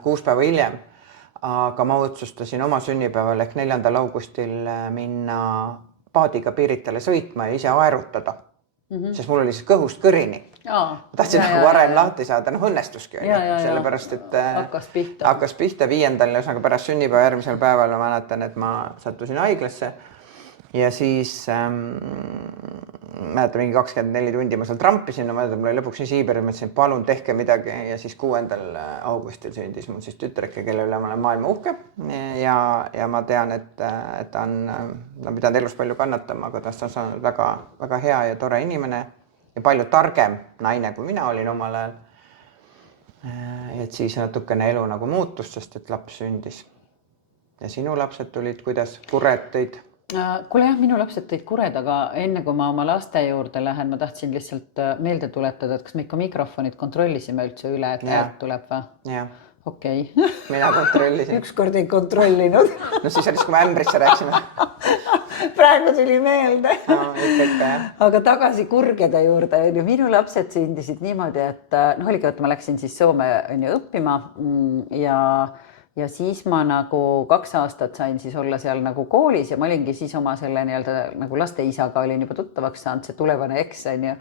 6 päeva hiljem, aga ma otsustasin oma sünnipäeval ehk 4. augustil minna paadiga Piiritale sõitma ja ise aerutada. Sest mul oli siis kõhust kõrini. Ma tahtsin nagu varem lahti saada, õnnestuski oli. Sellepärast, et hakkas pihta 5. ja pärast sünnipäeva järgmisel päeval ma mäletan, et ma sattusin haiglasse ja siis mäletan mingi 24 tundi ma seal trampisin, mul oli lõpuks nii siiber, et ma ütlesin, palun tehke midagi ja siis 6. augustil sündis mul siis tütreke, kelle üle ma olen maailma uhke ja ma tean, et ta on pidanud elus palju kannatama, aga ta on saanud väga, väga hea ja tore inimene ja palju targem naine, kui mina olin omal ajal. Et siis natukene elu nagu muutus, sest et laps sündis. Ja sinu lapsed tulid, kuidas kured tõid? Kuule jah, minu lapsed tõid kured, aga enne kui ma oma laste juurde lähen, ma tahtsin lihtsalt meelde tuletada, et kas me ikka mikrofonid kontrollisime üldse üle, et häält tuleb või? Jah. Okei. Mina kontrollisin. Ükskord ei kontrollinud. No siis oli, kui me ämbrisse rääksime. Praegu tuli meelde. Ikka. Aga tagasi kurgede juurde. Minu lapsed sündisid niimoodi, et oligi, et ma läksin siis Soome õppima ja siis ma nagu 2 aastat sain siis olla seal nagu koolis ja ma olingi siis oma selle nagu laste isaga olin juba tuttavaks saanud, see tulevane eks, on ju.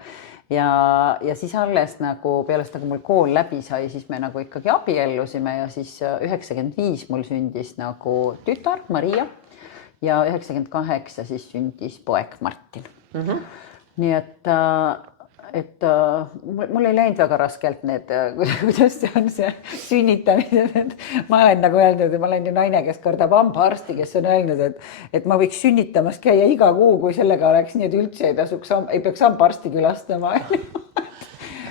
Ja siis alles nagu peale seda, kui mul kool läbi sai, siis me nagu ikkagi abiellusime ja siis 95 mul sündis nagu tütar Maria ja 98 siis sündis poeg Martin. Nii et mul ei läinud väga raskelt need, kuidas see on see sünnitamised. Ma olen nagu öelnud, et ma olen ju naine, kes kordab hambaarsti, kes on öelnud, et ma võiks sünnitamas käia iga kuu, kui sellega oleks nii, et üldse ei peaks hambaarsti külastama.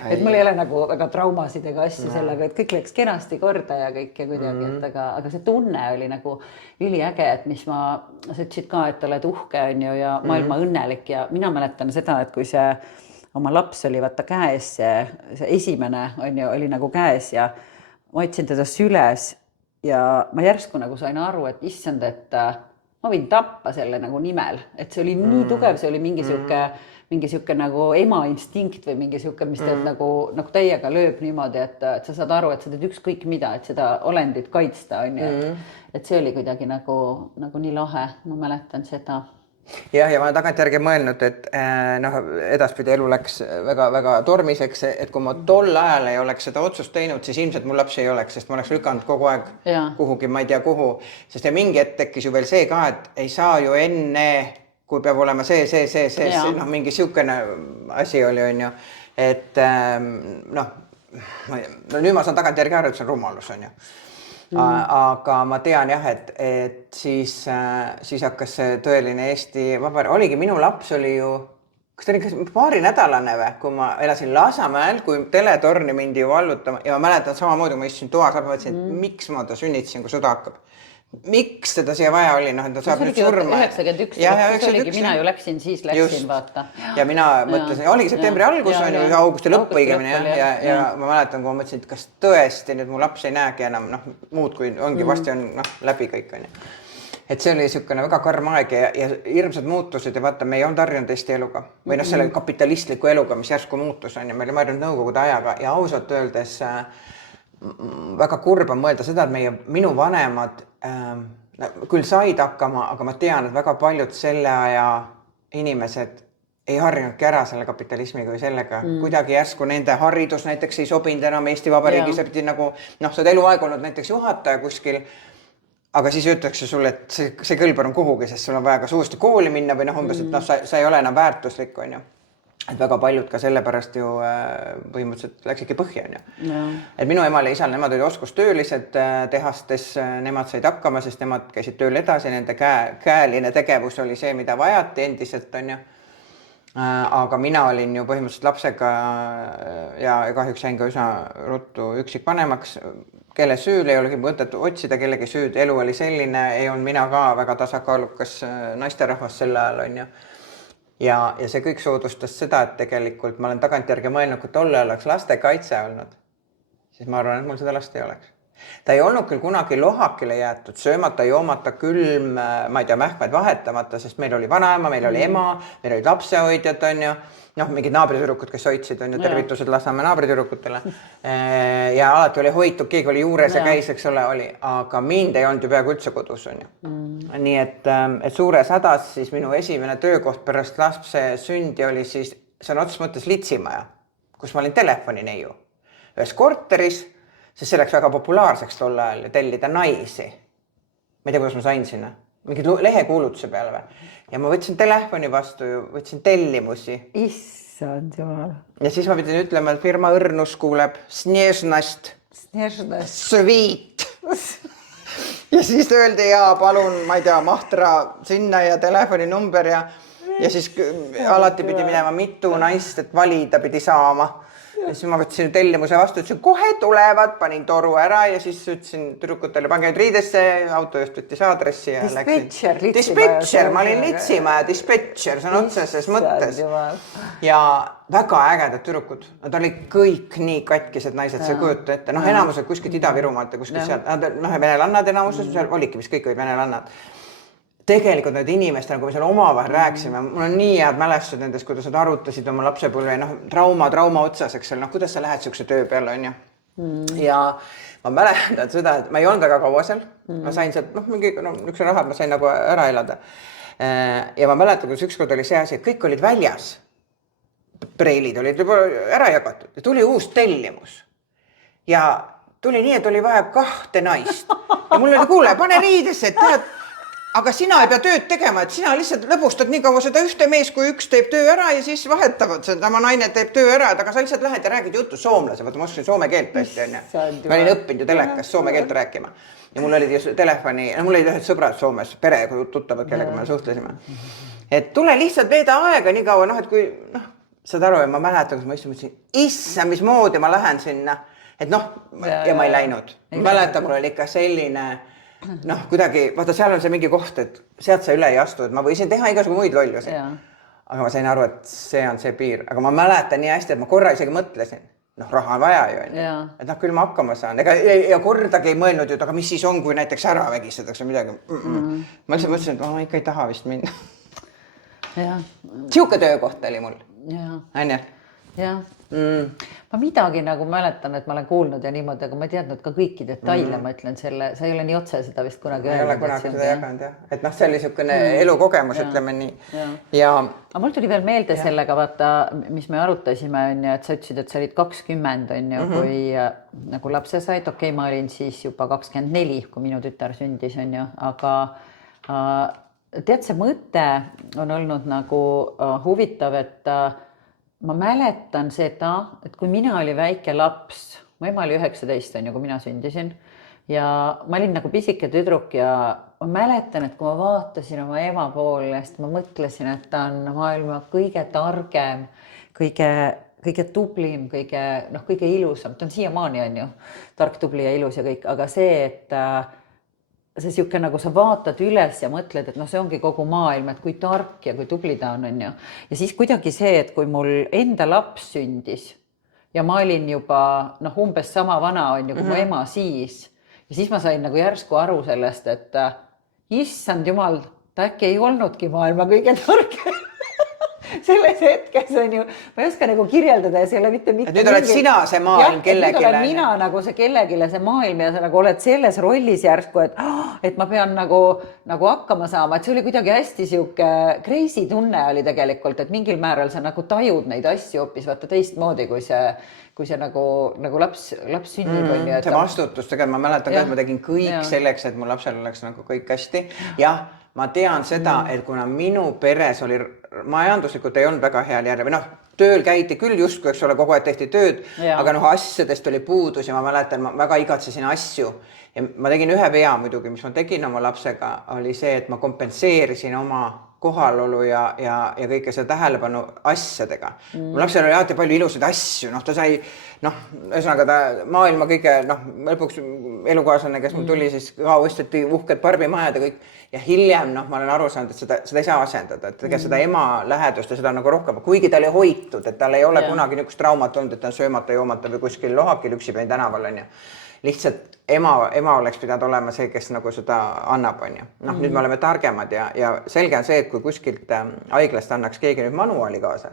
Et mul ei ole nagu väga traumasid ega asju sellega, et kõik läks kenasti korda ja kõik ja kuidagi, aga see tunne oli nagu üliäge, et mis sa ütlesid ka, et oled uhke on ju ja maailma õnnelik ja mina mäletan seda, et kui see oma laps oli vaata käes, see esimene on ju, oli nagu käes ja ma võtsin teda süles ja ma järsku nagu sain aru, et issand, et ma võin tappa selle nagu nimel, et see oli nii tugev, see oli mingi siuke nagu ema instinkt või mingi siuke, mis teed nagu täiega lööb niimoodi, et sa saad aru, et sa teed ükskõik mida, et seda olendit kaitsta on ju, et see oli kuidagi nagu nii lahe, ma mäletan seda. Ja ma olen tagantjärgi mõelnud, et edaspidi elu läks väga tormiseks, et kui ma tol ajal ei oleks seda otsust teinud, siis ilmselt mul lapsi ei oleks, sest ma oleks lükanud kogu aeg kuhugi, ma ei tea kuhu, sest mingi hetk tekkis ju veel see ka, et ei saa ju enne, kui peab olema see, mingi siukene asi oli, on ju, et nüüd ma saan tagantjärgi aru, et see on rumalus, on ju. Aga ma tean jah, et siis hakkas see tõeline Eesti Vabariik. Oligi, minu laps oli ju, kas ta oli paarinädalane või, kui ma elasin Lasamäel, kui teletorni mindi ju vallutama ja ma mäletan samamoodi, ma istusin toas, ma mõtlesin, et miks ma ta sünnitasin, kui sõda hakkab. Miks teda siia vaja oli, et ta saab nüüd surma. 91, mina ju läksin, vaata. Ja mina mõtlesin, oligi septembri algus, on ju, augusti lõpp õigemini ja ma mäletan, kui ma mõtlesin, et kas tõesti nüüd mu laps ei näegi enam muud, kui ongi vasti on läbi kõik, on ju. Et see oli niisugune väga karm aeg ja hirmsad muutused ja vaata, me ei olnud harjunud Eesti eluga või selle kapitalistliku eluga, mis järsku muutus, on ju, meil ei harjunud Nõukogude ajaga ja ausalt öeldes väga kurb on mõelda seda, et minu vanemad küll said hakkama, aga ma tean, et väga paljud selle aja inimesed ei harjunudki ära selle kapitalismiga või sellega. Kuidagi järsku nende haridus näiteks ei sobinud enam Eesti Vabariigis, sa pidi nagu, sa oled eluaeg olnud näiteks juhataja kuskil, aga siis öeldakse sulle, et see kõlbar on kuhugi, sest sul on vaja kas uuesti kooli minna või umbes, et sa ei ole enam väärtuslik, on ju. Et väga paljud ka sellepärast ju põhimõtteliselt läksidki põhja, on ju. Et minu emal ja isal, nemad olid oskustöölised tehastes, nemad said hakkama, sest nemad käisid tööl edasi, nende käeline tegevus oli see, mida vajati endiselt, on ju. Aga mina olin ju põhimõtteliselt lapsega ja kahjuks jäin ka üsna ruttu üksikvanemaks, kelle süül ei olegi mõtet otsida kellegi süüd, elu oli selline, ei olnud mina ka väga tasakaalukas naisterahvas sel ajal, on ju. Ja see kõik soodustas seda, et tegelikult ma olen tagantjärgi mõelnud, kui tolle oleks lastekaitse olnud, siis ma arvan, et mul seda last ei oleks. Ta ei olnud küll kunagi lohakile jäetud, söömata, joomata, külm, ma ei tea, mähkmed vahetamata, sest meil oli vanaema, meil oli ema, meil olid lapsehoidjad, on ju, mingid naabritüdrukud, kes hoidsid, on ju, tervitused Lasnamäe naabritüdrukutele. Ja alati oli hoitud, keegi oli juures ja käis, eks ole, oli, aga mind ei olnud ju peaaegu üldse kodus, on ju. Nii et suures hädas siis minu esimene töökoht pärast lapse sündi oli siis, see on otseses mõttes litsimaja, kus ma olin telefonineiu. Ühes korteris, sest see läks väga populaarseks tol ajal ja tellida naisi. Ma ei tea, kuidas ma sain sinna. Mingid lehekuulutuse peale või. Ja ma võtsin telefoni vastu, võtsin tellimusi. Issand jumal. Ja siis ma pidin ütlema, et firma Õrnus kuuleb Snežnast. Sviit. Ja siis öeldi, palun, ma ei tea, mahtra sinna ja telefoninumber ja siis alati pidi minema mitu naist, et valida pidi saama. Ja siis ma võtsin tellimuse vastu, ütlesin, kohe tulevad, panin toru ära ja siis ütlesin tüdrukutele, pange nüüd riidesse, autojuht võttis aadressi ja läksin. Dispetšer, ma olin litsimaja, dispetšer, see on otseses mõttes. Ja väga ägedad tüdrukud, nad olid kõik nii katkised naised, see kujuta ette, enamused kuskilt Ida-Virumaalt ja kuskilt sealt, venelannad enamuses, seal olidki, mis kõik olid venelannad. Tegelikult need inimestel, kui me seal omavahel rääkisime, mul on nii head mälestused nendest, kuidas nad arutasid oma lapsepõlve, trauma otsas, eks seal, kuidas sa lähed siukse töö peale, on ju. Ja ma mäletan seda, et ma ei olnud väga kaua seal, ma sain sealt, üks raha, ma sain nagu ära elada. Ja ma mäletan, kuidas ükskord oli see asi, et kõik olid väljas. Preilid olid juba ära jagatud ja tuli uus tellimus. Ja tuli nii, et oli vaja 2 naist. Ja mul oli, kuule, pane riidesse, et tead, aga sina ei pea tööd tegema, et sina lihtsalt lõbustad nii kaua seda ühte mees, kui üks teeb töö ära ja siis vahetavad seda, oma naine teeb töö ära, aga sa lihtsalt lähed ja räägid juttu soomlase, vaata ma oskasin soome keelt tõesti, on ju. Ma olin õppinud ju telekas soome keelt rääkima. Ja mul olid telefoni, mul olid ühed sõbrad Soomes, pere tuttavad, kellega me suhtlesime. Et tule lihtsalt veeda aega nii kaua, et kui, saad aru, ja ma mäletan, kus ma mõtlesin, issa, mismoodi ma lähen sinna, et ja ma ei läinud. Ma mäletan, mul oli ikka selline kuidagi, vaata, seal on see mingi koht, et sealt sa üle ei astu, et ma võisin teha igasugu muid lollusi. Aga ma sain aru, et see on see piir. Aga ma mäletan nii hästi, et ma korra isegi mõtlesin. Raha on vaja ju, et küll ma hakkama saan. Ja kordagi ei mõelnud ju, aga mis siis on, kui näiteks ära vägistatakse midagi. Ma lihtsalt mõtlesin, et ma ikka ei taha vist minna. Siuke töökoht oli mul. Anja? Jah. Ma midagi nagu mäletan, et ma olen kuulnud ja niimoodi, aga ma ei teadnud ka kõiki detaile, ma ütlen selle, sa ei ole nii otse seda vist kunagi öelnud. Ei ole kunagi seda jaganud, jah. Et see oli niisugune elukogemus, ütleme nii. Aga mul tuli veel meelde sellega, vaata, mis me arutasime, on ju, et sa ütlesid, et sa olid 20, on ju, kui nagu lapse said. Okei, ma olin siis juba 24, kui minu tütar sündis, on ju, aga tead, see mõte on olnud nagu huvitav, et ma mäletan seda, et kui mina oli väike laps, mu ema oli 19, on ju, kui mina sündisin ja ma olin nagu pisike tüdruk ja ma mäletan, et kui ma vaatasin oma ema poole, sest ma mõtlesin, et ta on maailma kõige targem, kõige tublim, kõige ilusam, ta on siiamaani, on ju, tark, tubli ja ilus ja kõik, aga see, et see siuke nagu sa vaatad üles ja mõtled, et see ongi kogu maailm, et kui tark ja kui tubli ta on ju. Ja siis kuidagi see, et kui mul enda laps sündis ja ma olin juba umbes sama vana on ju, kui mu ema siis. Ja siis ma sain nagu järsku aru sellest, et issand jumal, ta äkki ei olnudki maailma kõige targem. selles hetkes on ju, ma ei oska nagu kirjeldada ja see ei ole mitte nüüd oled sina see maailm kellegile. Nüüd olen mina nagu see kellegile see maailm ja sa nagu oled selles rollis järsku, et ma pean nagu hakkama saama, et see oli kuidagi hästi sihuke crazy tunne oli tegelikult, et mingil määral sa nagu tajud neid asju hoopis vaata teistmoodi, kui see nagu laps sünnib. See vastutus tegelikult, ma mäletan ka, et ma tegin kõik selleks, et mu lapsel oleks nagu kõik hästi. Jah, ma tean seda, et kuna minu peres oli majanduslikult ei olnud väga heal järje, või tööl käidi küll justkui, eks ole, kogu aeg tehti tööd, aga asjadest oli puudus ja ma mäletan, ma väga igatsesin asju. Ja ma tegin ühe vea muidugi, mis ma tegin oma lapsega, oli see, et ma kompenseerisin oma kohalolu ja kõike seda tähelepanu asjadega. Mu lapsel oli alati palju ilusaid asju, ta sai, ühesõnaga ta maailma kõige, lõpuks elukaaslane, kes mul tuli, siis ka osteti uhked barbimajad ja kõik. Ja hiljem, ma olen aru saanud, et seda ei saa asendada, et tegelikult seda ema lähedust ja seda nagu rohkem, kuigi ta oli hoitud, et tal ei ole kunagi niisugust traumat olnud, et ta on söömata, joomata või kuskil lohakil üksi päin tänaval on ju. Lihtsalt ema oleks pidanud olema see, kes nagu seda annab, on ju. Nüüd me oleme targemad ja selge on see, et kui kuskilt haiglast annaks keegi nüüd manuaali kaasa,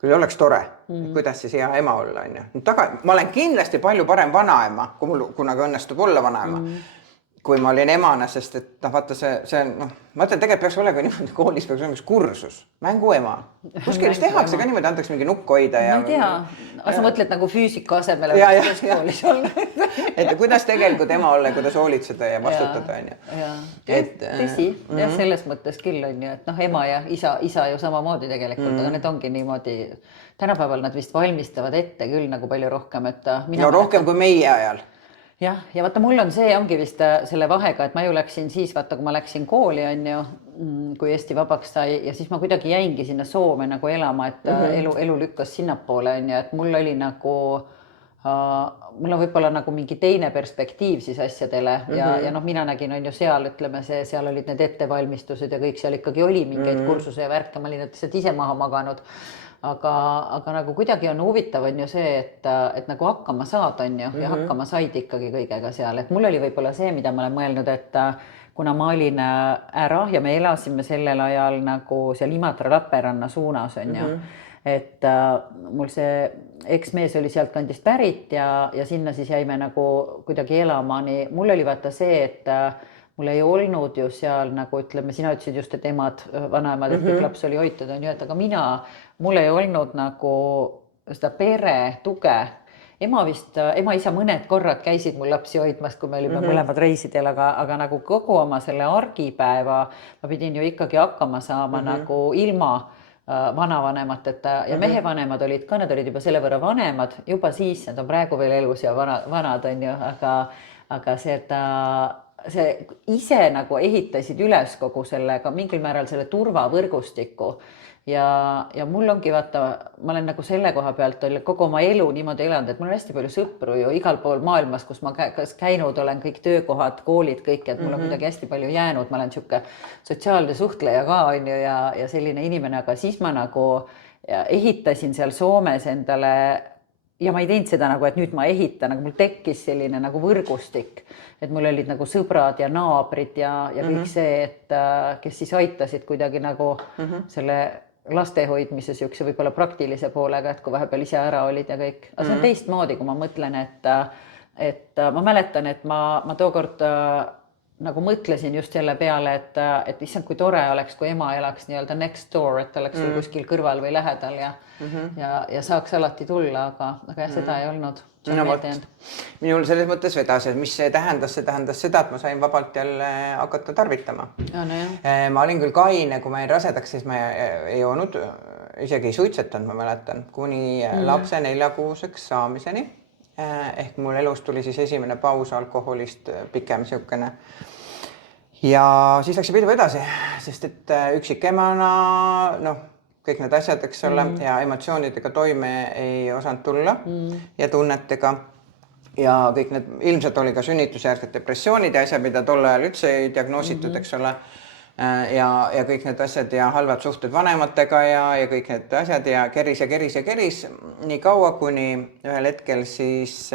kui oleks tore, kuidas siis hea ema olla, on ju. Ma olen kindlasti palju parem vanaema, kui mul kunagi õnnestub olla vanaema, kui ma olin emana, sest et vaata see on, ma ütlen, tegelikult peaks olema niimoodi koolis peaks olema üks kursus, mänguema. Kuskil vist tehakse ka niimoodi, antakse mingi nukk hoida. Ma ei tea, aga sa mõtled nagu füüsika asemele koolis olla. Et kuidas tegelikult ema olla, kuidas hoolitseda ja vastutada, on ju. Tõsi, selles mõttes küll on ju, et ema ja isa ju samamoodi tegelikult, aga need ongi niimoodi, tänapäeval nad vist valmistavad ette küll nagu palju rohkem, et rohkem kui meie ajal. Jah, ja vaata, mul on see ongi vist selle vahega, et ma ju läksin siis, vaata, kui ma läksin kooli, on ju, kui Eesti vabaks sai ja siis ma kuidagi jäingi sinna Soome nagu elama, et elu lükkas sinnapoole, on ju, et mul oli nagu, mul on võib-olla nagu mingi teine perspektiiv siis asjadele ja mina nägin, on ju seal, ütleme seal olid need ettevalmistused ja kõik seal ikkagi oli mingeid kursuse ja värke, ma olin ise maha maganud. Aga nagu kuidagi on huvitav on ju see, et nagu hakkama saad on ju ja hakkama said ikkagi kõigega seal, et mul oli võib-olla see, mida ma olen mõelnud, et kuna ma olin ära ja me elasime sellel ajal nagu seal Imatra Laperanna suunas on ju, et mul see eksmees oli sealt kandist pärit ja sinna siis jäime nagu kuidagi elama, nii mul oli vaata see, et mul ei olnud ju seal nagu ütleme, sina ütlesid just, et emad, vanaemad, et kõik laps oli hoitud on ju, et aga mul ei olnud nagu seda pere tuge. Ema isa mõned korrad käisid mul lapsi hoidmas, kui me olime mõlemad reisidel, aga nagu kogu oma selle argipäeva ma pidin ju ikkagi hakkama saama nagu ilma vanavanemateta ja mehevanemad olid ka, nad olid juba selle võrra vanemad, juba siis nad on praegu veel elus ja vanad on ju, aga see ise nagu ehitasid üles kogu sellega mingil määral selle turvavõrgustiku ja mul ongi vaata, ma olen nagu selle koha pealt kogu oma elu niimoodi elanud, et mul on hästi palju sõpru ju igal pool maailmas, kus ma käinud olen, kõik töökohad, koolid, kõik, et mul on kuidagi hästi palju jäänud, ma olen sihuke sotsiaalne suhtleja ka on ju ja selline inimene, aga siis ma nagu ehitasin seal Soomes endale ja ma ei teinud seda nagu, et nüüd ma ehitan, aga mul tekkis selline nagu võrgustik, et mul olid nagu sõbrad ja naabrid ja kõik see, et kes siis aitasid kuidagi nagu selle laste hoidmise siukse võib-olla praktilise poolega, et kui vahepeal ise ära olid ja kõik. Aga see on teistmoodi, kui ma mõtlen, et ma mäletan, et ma tookord nagu mõtlesin just selle peale, et issand, kui tore oleks, kui ema elaks nii-öelda next door, et oleks kuskil kõrval või lähedal ja saaks alati tulla, aga jah, seda ei olnud. Minul selles mõttes vedas, et mis see tähendas seda, et ma sain vabalt jälle hakata tarvitama. Ma olin küll kaine, kui ma jäin rasedaks, siis ma ei joonud, isegi ei suitsetanud, ma mäletan, kuni lapse 4-kuuseks saamiseni. Ehk mul elus tuli siis esimene paus alkoholist pikem siukene. Ja siis läks pidu edasi, sest et üksikemana, kõik need asjad, eks ole, ja emotsioonidega toime ei osanud tulla ja tunnetega. Ja kõik need, ilmselt oli ka sünnitusjärgsed depressioonid ja asjad, mida tol ajal üldse ei diagnoositud, eks ole. Ja kõik need asjad ja halvad suhted vanematega ja kõik need asjad ja keris. Nii kaua, kuni ühel hetkel siis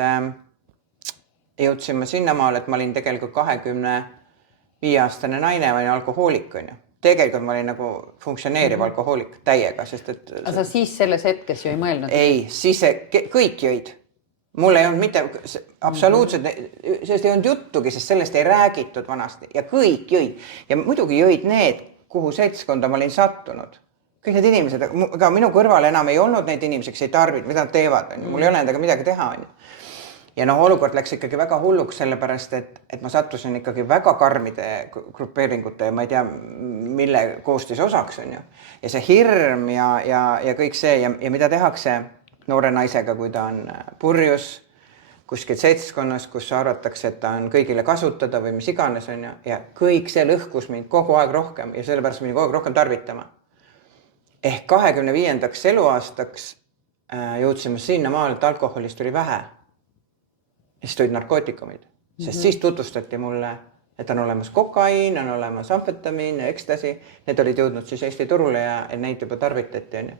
jõudsime sinnamaal, et ma olin tegelikult 25-aastane naine, ma olin alkohoolik, on ju. tegelikult ma olin nagu funktsioneeriv alkohoolik täiega, sest et... Aga sa siis selles hetkes ju ei mõelnud? Ei, siis kõik jõid. Mul ei olnud mitte absoluutselt, sellest ei olnud juttugi, sest sellest ei räägitud vanasti ja kõik jõid. Ja muidugi jõid need, kuhu seltskonda ma olin sattunud. Kõik need inimesed, aga minu kõrval enam ei olnud neid inimesi, kes ei tarvita, mida nad teevad. Mul ei ole endaga midagi teha. Ja olukord läks ikkagi väga hulluks sellepärast, et ma sattusin ikkagi väga karmide grupeeringute ja ma ei tea, mille koostis osaks on ju. Ja see hirm ja kõik see ja mida tehakse noore naisega, kui ta on purjus kuskil seltskonnas, kus arvatakse, et ta on kõigile kasutada või mis iganes on ju. Ja kõik see lõhkus mind kogu aeg rohkem ja sellepärast mind kogu aeg rohkem tarvitama. Ehk 25. eluaastaks jõudsime sinna maal, et alkoholist tuli vähe. Ja siis tulid narkootikumid, sest siis tutvustati mulle, et on olemas kokaiin, on olemas amfetamiin ja ekstasi. Need olid jõudnud siis Eesti turule ja neid juba tarvitati on ju.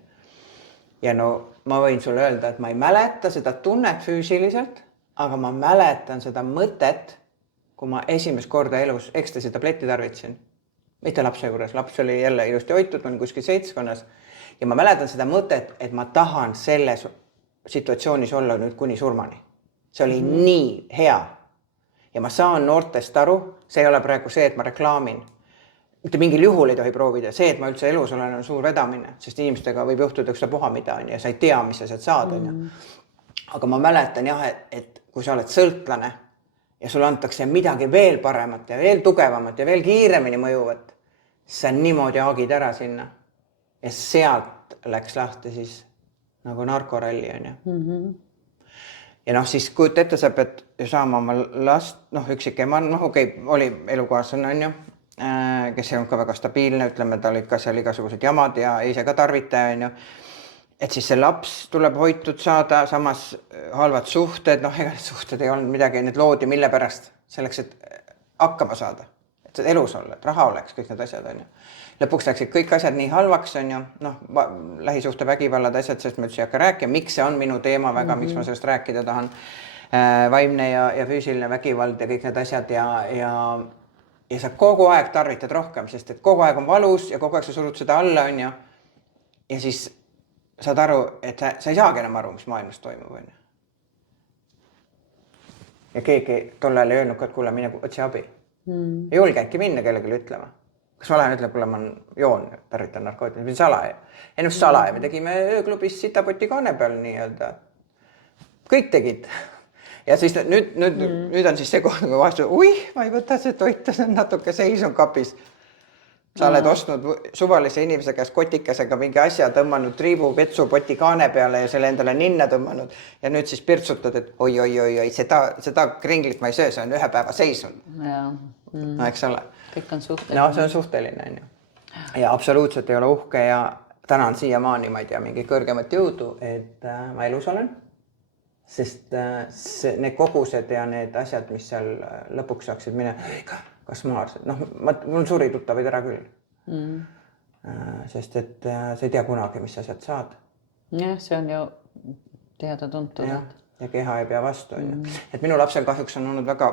Ja ma võin sulle öelda, et ma ei mäleta seda tunnet füüsiliselt, aga ma mäletan seda mõtet, kui ma esimest korda elus ekstasi tabletti tarvitsin. Mitte lapse juures, laps oli jälle ilusti hoitud, ma olin kuskil seltskonnas ja ma mäletan seda mõtet, et ma tahan selles situatsioonis olla nüüd kuni surmani. See oli nii hea ja ma saan noortest aru, see ei ole praegu see, et ma reklaamin. Mitte mingil juhul ei tohi proovida. See, et ma üldse elus olen, on suur vedamine, sest inimestega võib juhtuda üks puha mida on ja sa ei tea, mis sa sealt saad. Aga ma mäletan jah, et kui sa oled sõltlane ja sulle antakse midagi veel paremat ja veel tugevamat ja veel kiiremini mõjuvat, sa niimoodi aagid ära sinna. Ja sealt läks lahti siis nagu narkoralli on ju. Ja siis kujuta ette, sa pead ju saama oma last, üksik ema, oli elukaaslane on ju. Kes ei olnud ka väga stabiilne, ütleme, ta olid ka seal igasugused jamad ja ise ka tarvitaja on ju. Et siis see laps tuleb hoitud saada, samas halvad suhted, ega need suhted ei olnud midagi, need loodi mille pärast selleks, et hakkama saada, et elus olla, et raha oleks, kõik need asjad on ju. Lõpuks läksid kõik asjad nii halvaks on ju, lähisuhte vägivallad asjad, sest ma üldse ei hakka rääkima, miks see on minu teema väga, miks ma sellest rääkida tahan, vaimne ja füüsiline vägivald ja kõik need asjad ja sa kogu aeg tarvitad rohkem, sest et kogu aeg on valus ja kogu aeg sa surud seda alla on ju. Ja siis saad aru, et sa ei saagi enam aru, mis maailmas toimub on ju. Ja keegi tol ajal ei öelnud ka, et kuule, mine otsi abi. Ei julgenudki minna kellelegi ütlema. Kas ma lähen ütlema, kuule, ma joon, tarvitan narkootikumid, või salaja. Ennust salaja, me tegime ööklubis sitapoti kaane peal nii-öelda. Kõik tegid. Ja siis nüüd on siis see koht, kui vastu, ma ei võta see toit, see on natuke seisund kapis. Sa oled ostnud suvalise inimese käest kotikesega mingi asja, tõmmanud triibu petsu poti kaane peale ja selle endale ninna tõmmanud ja nüüd siis pirtsutad, et oi, seda kringlit ma ei söö, see on ühe päeva seisund. No eks ole. Kõik on suhteline. See on suhteline. Ja absoluutselt ei ole uhke ja tänan siiamaani, ma ei tea, mingi kõrgemat jõudu, et ma elus olen. Sest need kogused ja need asjad, mis seal lõpuks saaksid mine, kasmaarsed. Mul suri tuttavaid ära küll. Sest et sa ei tea kunagi, mis sa sealt saad. Jah, see on ju teada tuntud. Ja keha ei pea vastu. Et minu lapsel kahjuks on olnud väga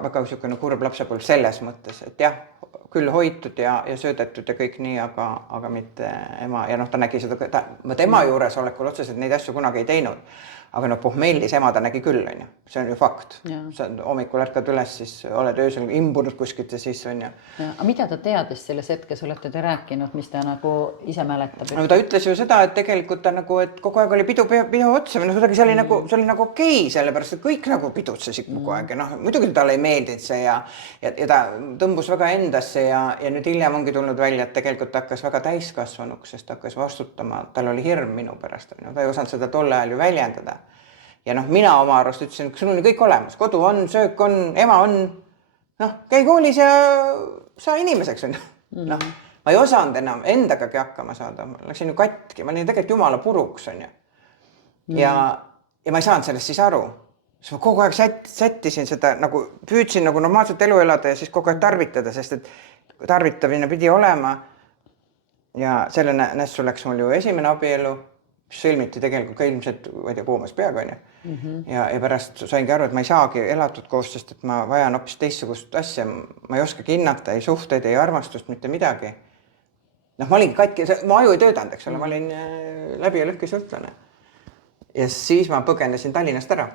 kurb lapsepõlv selles mõttes, et jah, küll hoitud ja söödetud ja kõik nii, aga mitte ema. Ja ta nägi seda, ema juures olekul otseselt neid asju kunagi ei teinud. Aga pohmellis ema ta nägi küll, on ju. See on ju fakt. Sa hommikul ärkad üles, siis oled öösel imbunud kuskilt ja siis on ju. Aga mida ta teadis selles hetkes, olete te rääkinud, mis ta nagu ise mäletab? Ta ütles ju seda, et tegelikult ta nagu, et kogu aeg oli pidu otsa. See oli nagu okei, sellepärast, et kõik nagu pidutsesid kogu aeg. Muidugi talle ei meeldinud see ja ta tõmbus väga endasse ja nüüd hiljem ongi tulnud välja, et tegelikult ta hakkas väga täiskasvanuks, sest ta hakkas vastutama. Tal oli hirm minu pärast. Ta ei osanud seda tolle ajal ju väljendada. Ja mina oma arvast ütlesin, et sul on kõik olemas. Kodu on, söök on, ema on. Käi koolis ja saa inimeseks. Ma ei osanud enam endagagi hakkama saada. Ma läksin ju katki. Ma olin tegelikult jumala puruks. Ja ma ei saanud sellest siis aru. Siis ma kogu aeg sättisin seda, püüdsin normaalselt elu elada ja siis kogu aeg tarvitada, sest et tarvitamine pidi olema. Ja selle nässu läks mul ju esimene abielu, mis sõlmiti tegelikult ka ilmselt, ma ei tea, koomas peaga on ju. Ja pärast saingi aru, et ma ei saagi elatud koos, sest et ma vajan hoopis teistsugust asja. Ma ei oskagi hinnata, ei suhteid, ei armastust, mitte midagi. noh, ma olingi katki, mu aju ei töötanud, eks ole, ma olin läbi ja lõhki sõltlane. Ja siis ma põgenesin Tallinnast ära.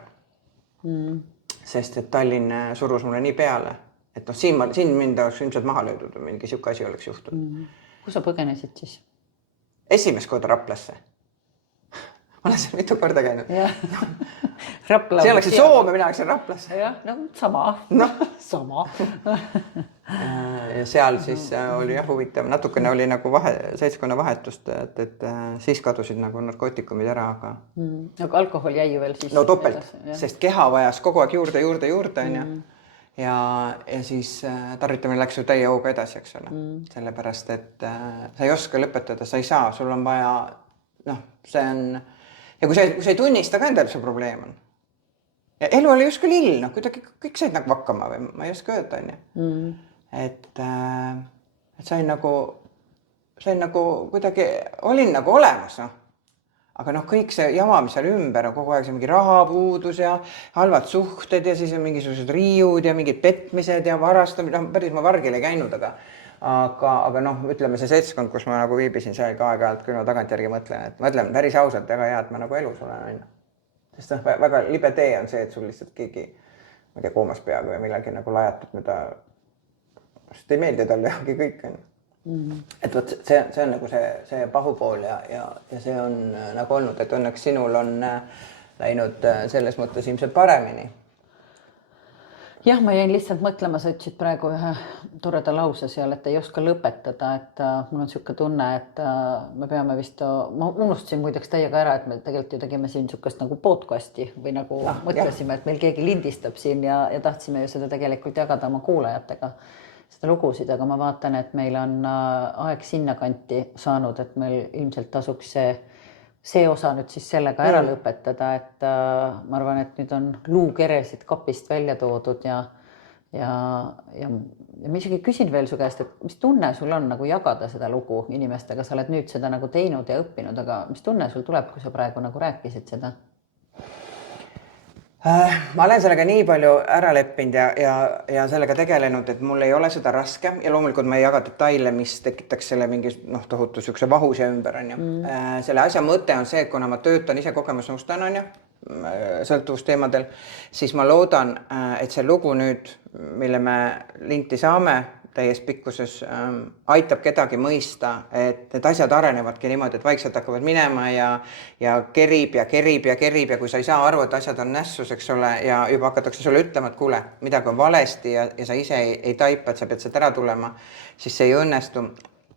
Sest et Tallinn surus mulle nii peale, et noh, siin mind oleks ilmselt maha löödud või mingi siuke asi oleks juhtunud. Kus sa põgenesid siis? Esimest korda Raplasse. Ma olen seal mitu korda käinud. Rapla see oleks Soome, mina läksin Raplasse. Jah, no sama. Sama. Ja seal siis oli jah huvitav, natukene oli nagu seltskonna vahetust, et siis kadusid nagu narkootikumid ära, aga... Aga alkohol jäi ju veel siis... No topelt, sest keha vajas kogu aeg juurde, on ju. Ja siis tarvitamine läks ju täie hooga edasi, eks ole. Sellepärast, et sa ei oska lõpetada, sa ei saa, sul on vaja, noh, see on... Ja kui sa ei tunnista ka endal, see probleem on. Ja elu oli just küll lill, noh, kuidagi kõik said nagu vakkama või ma ei oska öelda, on ju. Et sain nagu kuidagi, olin nagu olemas, noh. Aga noh, kõik see jama, mis seal ümber on kogu aeg, see mingi rahapuudus ja halvad suhted ja siis on mingisugused riiud ja mingid petmised ja varastamine, noh, päris ma vargil ei käinud, aga noh, ütleme see seltskond, kus ma nagu viibisin seal ka aeg-ajalt, kui ma tagantjärgi mõtlen, et ma ütlen päris ausalt väga hea, et ma nagu elus olen, on ju. Sest väga libe tee on see, et sul lihtsalt keegi, ma ei tea, koomas peaga või millegi nagu lajatab, mida sest ei meeldi talle jagi kõik on. Et võt, see on nagu see pahupool ja see on nagu olnud, et õnneks sinul on läinud selles mõttes ilmselt paremini. Jah, ma jäin lihtsalt mõtlema, sa ütlesid praegu ühe toreda lause seal, et ei oska lõpetada, et mul on siuke tunne, et me peame vist, ma unustasin muideks teiega ära, et me tegelikult ju tegime siin siukest nagu podcasti või nagu mõtlesime, et meil keegi lindistab siin ja tahtsime ju seda tegelikult jagada oma kuulajatega, seda lugusid, aga ma vaatan, et meil on aeg sinna kanti saanud, et meil ilmselt tasuks see osa nüüd siis sellega ära lõpetada, et ma arvan, et nüüd on luukeresid kapist välja toodud ja ma isegi küsin veel su käest, et mis tunne sul on nagu jagada seda lugu inimestega, sa oled nüüd seda nagu teinud ja õppinud, aga mis tunne sul tuleb, kui sa praegu nagu rääkisid seda? Ma olen sellega nii palju ära leppinud ja sellega tegelenud, et mul ei ole seda raske ja loomulikult ma ei jaga detaile, mis tekitaks selle mingi tohutu sükse vahuse ümber, on ju. Selle asja mõte on see, et kuna ma töötan ise kogemusnõustajana, on ju, sõltuvusteemadel, siis ma loodan, et see lugu nüüd, mille me linti saame täies pikkuses, aitab kedagi mõista, et need asjad arenevadki niimoodi, et vaikselt hakkavad minema ja kerib ja kui sa ei saa aru, et asjad on nässus, eks ole, ja juba hakatakse sulle ütlema, et kuule, midagi on valesti ja sa ise ei taipa, et sa pead sealt ära tulema, siis see ei õnnestu.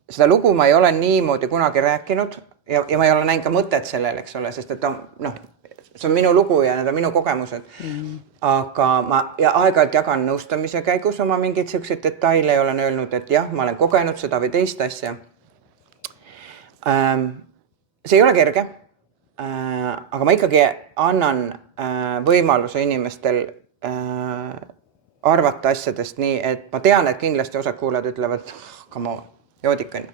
Seda lugu ma ei ole niimoodi kunagi rääkinud ja ma ei ole näinud ka mõtet sellel, eks ole, sest et see on minu lugu ja need on minu kogemused. Aga ma aeg-ajalt jagan nõustamise käigus oma mingeid selliseid detaile ja olen öelnud, et jah, ma olen kogenud seda või teist asja. See ei ole kerge, aga ma ikkagi annan võimaluse inimestel arvata asjadest nii, et ma tean, et kindlasti osad kuulajad ütlevad, come on, joodik on.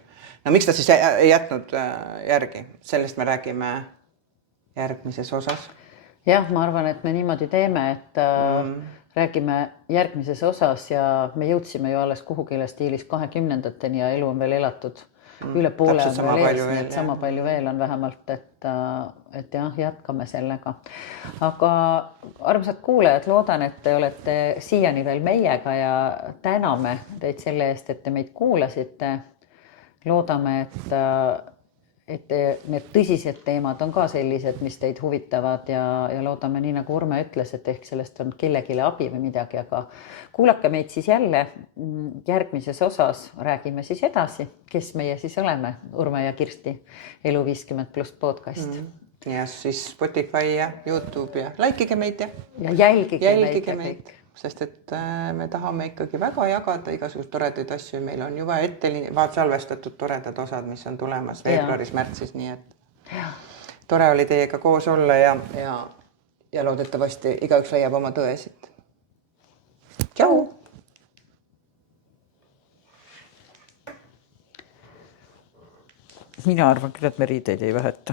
No miks ta siis ei jätnud järgi? Sellest me räägime järgmises osas. Jah, ma arvan, et me niimoodi teeme, et räägime järgmises osas ja me jõudsime ju alles kuhugile stiilis 20-ndateni ja elu on veel elatud. Üle poole on veel ees, nii et sama palju veel on vähemalt, et jah, jätkame sellega. Aga armsad kuulajad, loodan, et te olete siiani veel meiega ja täname teid selle eest, et te meid kuulasite. Loodame, et need tõsised teemad on ka sellised, mis teid huvitavad ja loodame, nii nagu Urme ütles, et ehk sellest on kellegile abi või midagi, aga kuulake meid siis jälle järgmises osas, räägime siis edasi, kes meie siis oleme, Urme ja Kirsti, Elu 50+ podcast. Ja siis Spotify ja YouTube ja laikige meid ja jälgige meid. Sest et me tahame ikkagi väga jagada igasugust toredaid asju. Meil on juba ette salvestatud toredad osad, mis on tulemas veebruaris-märtsis, nii et tore oli teiega koos olla ja loodetavasti igaüks leiab oma tõesid. Tšau! Mina arvan küll, et me riideid ei vaheta.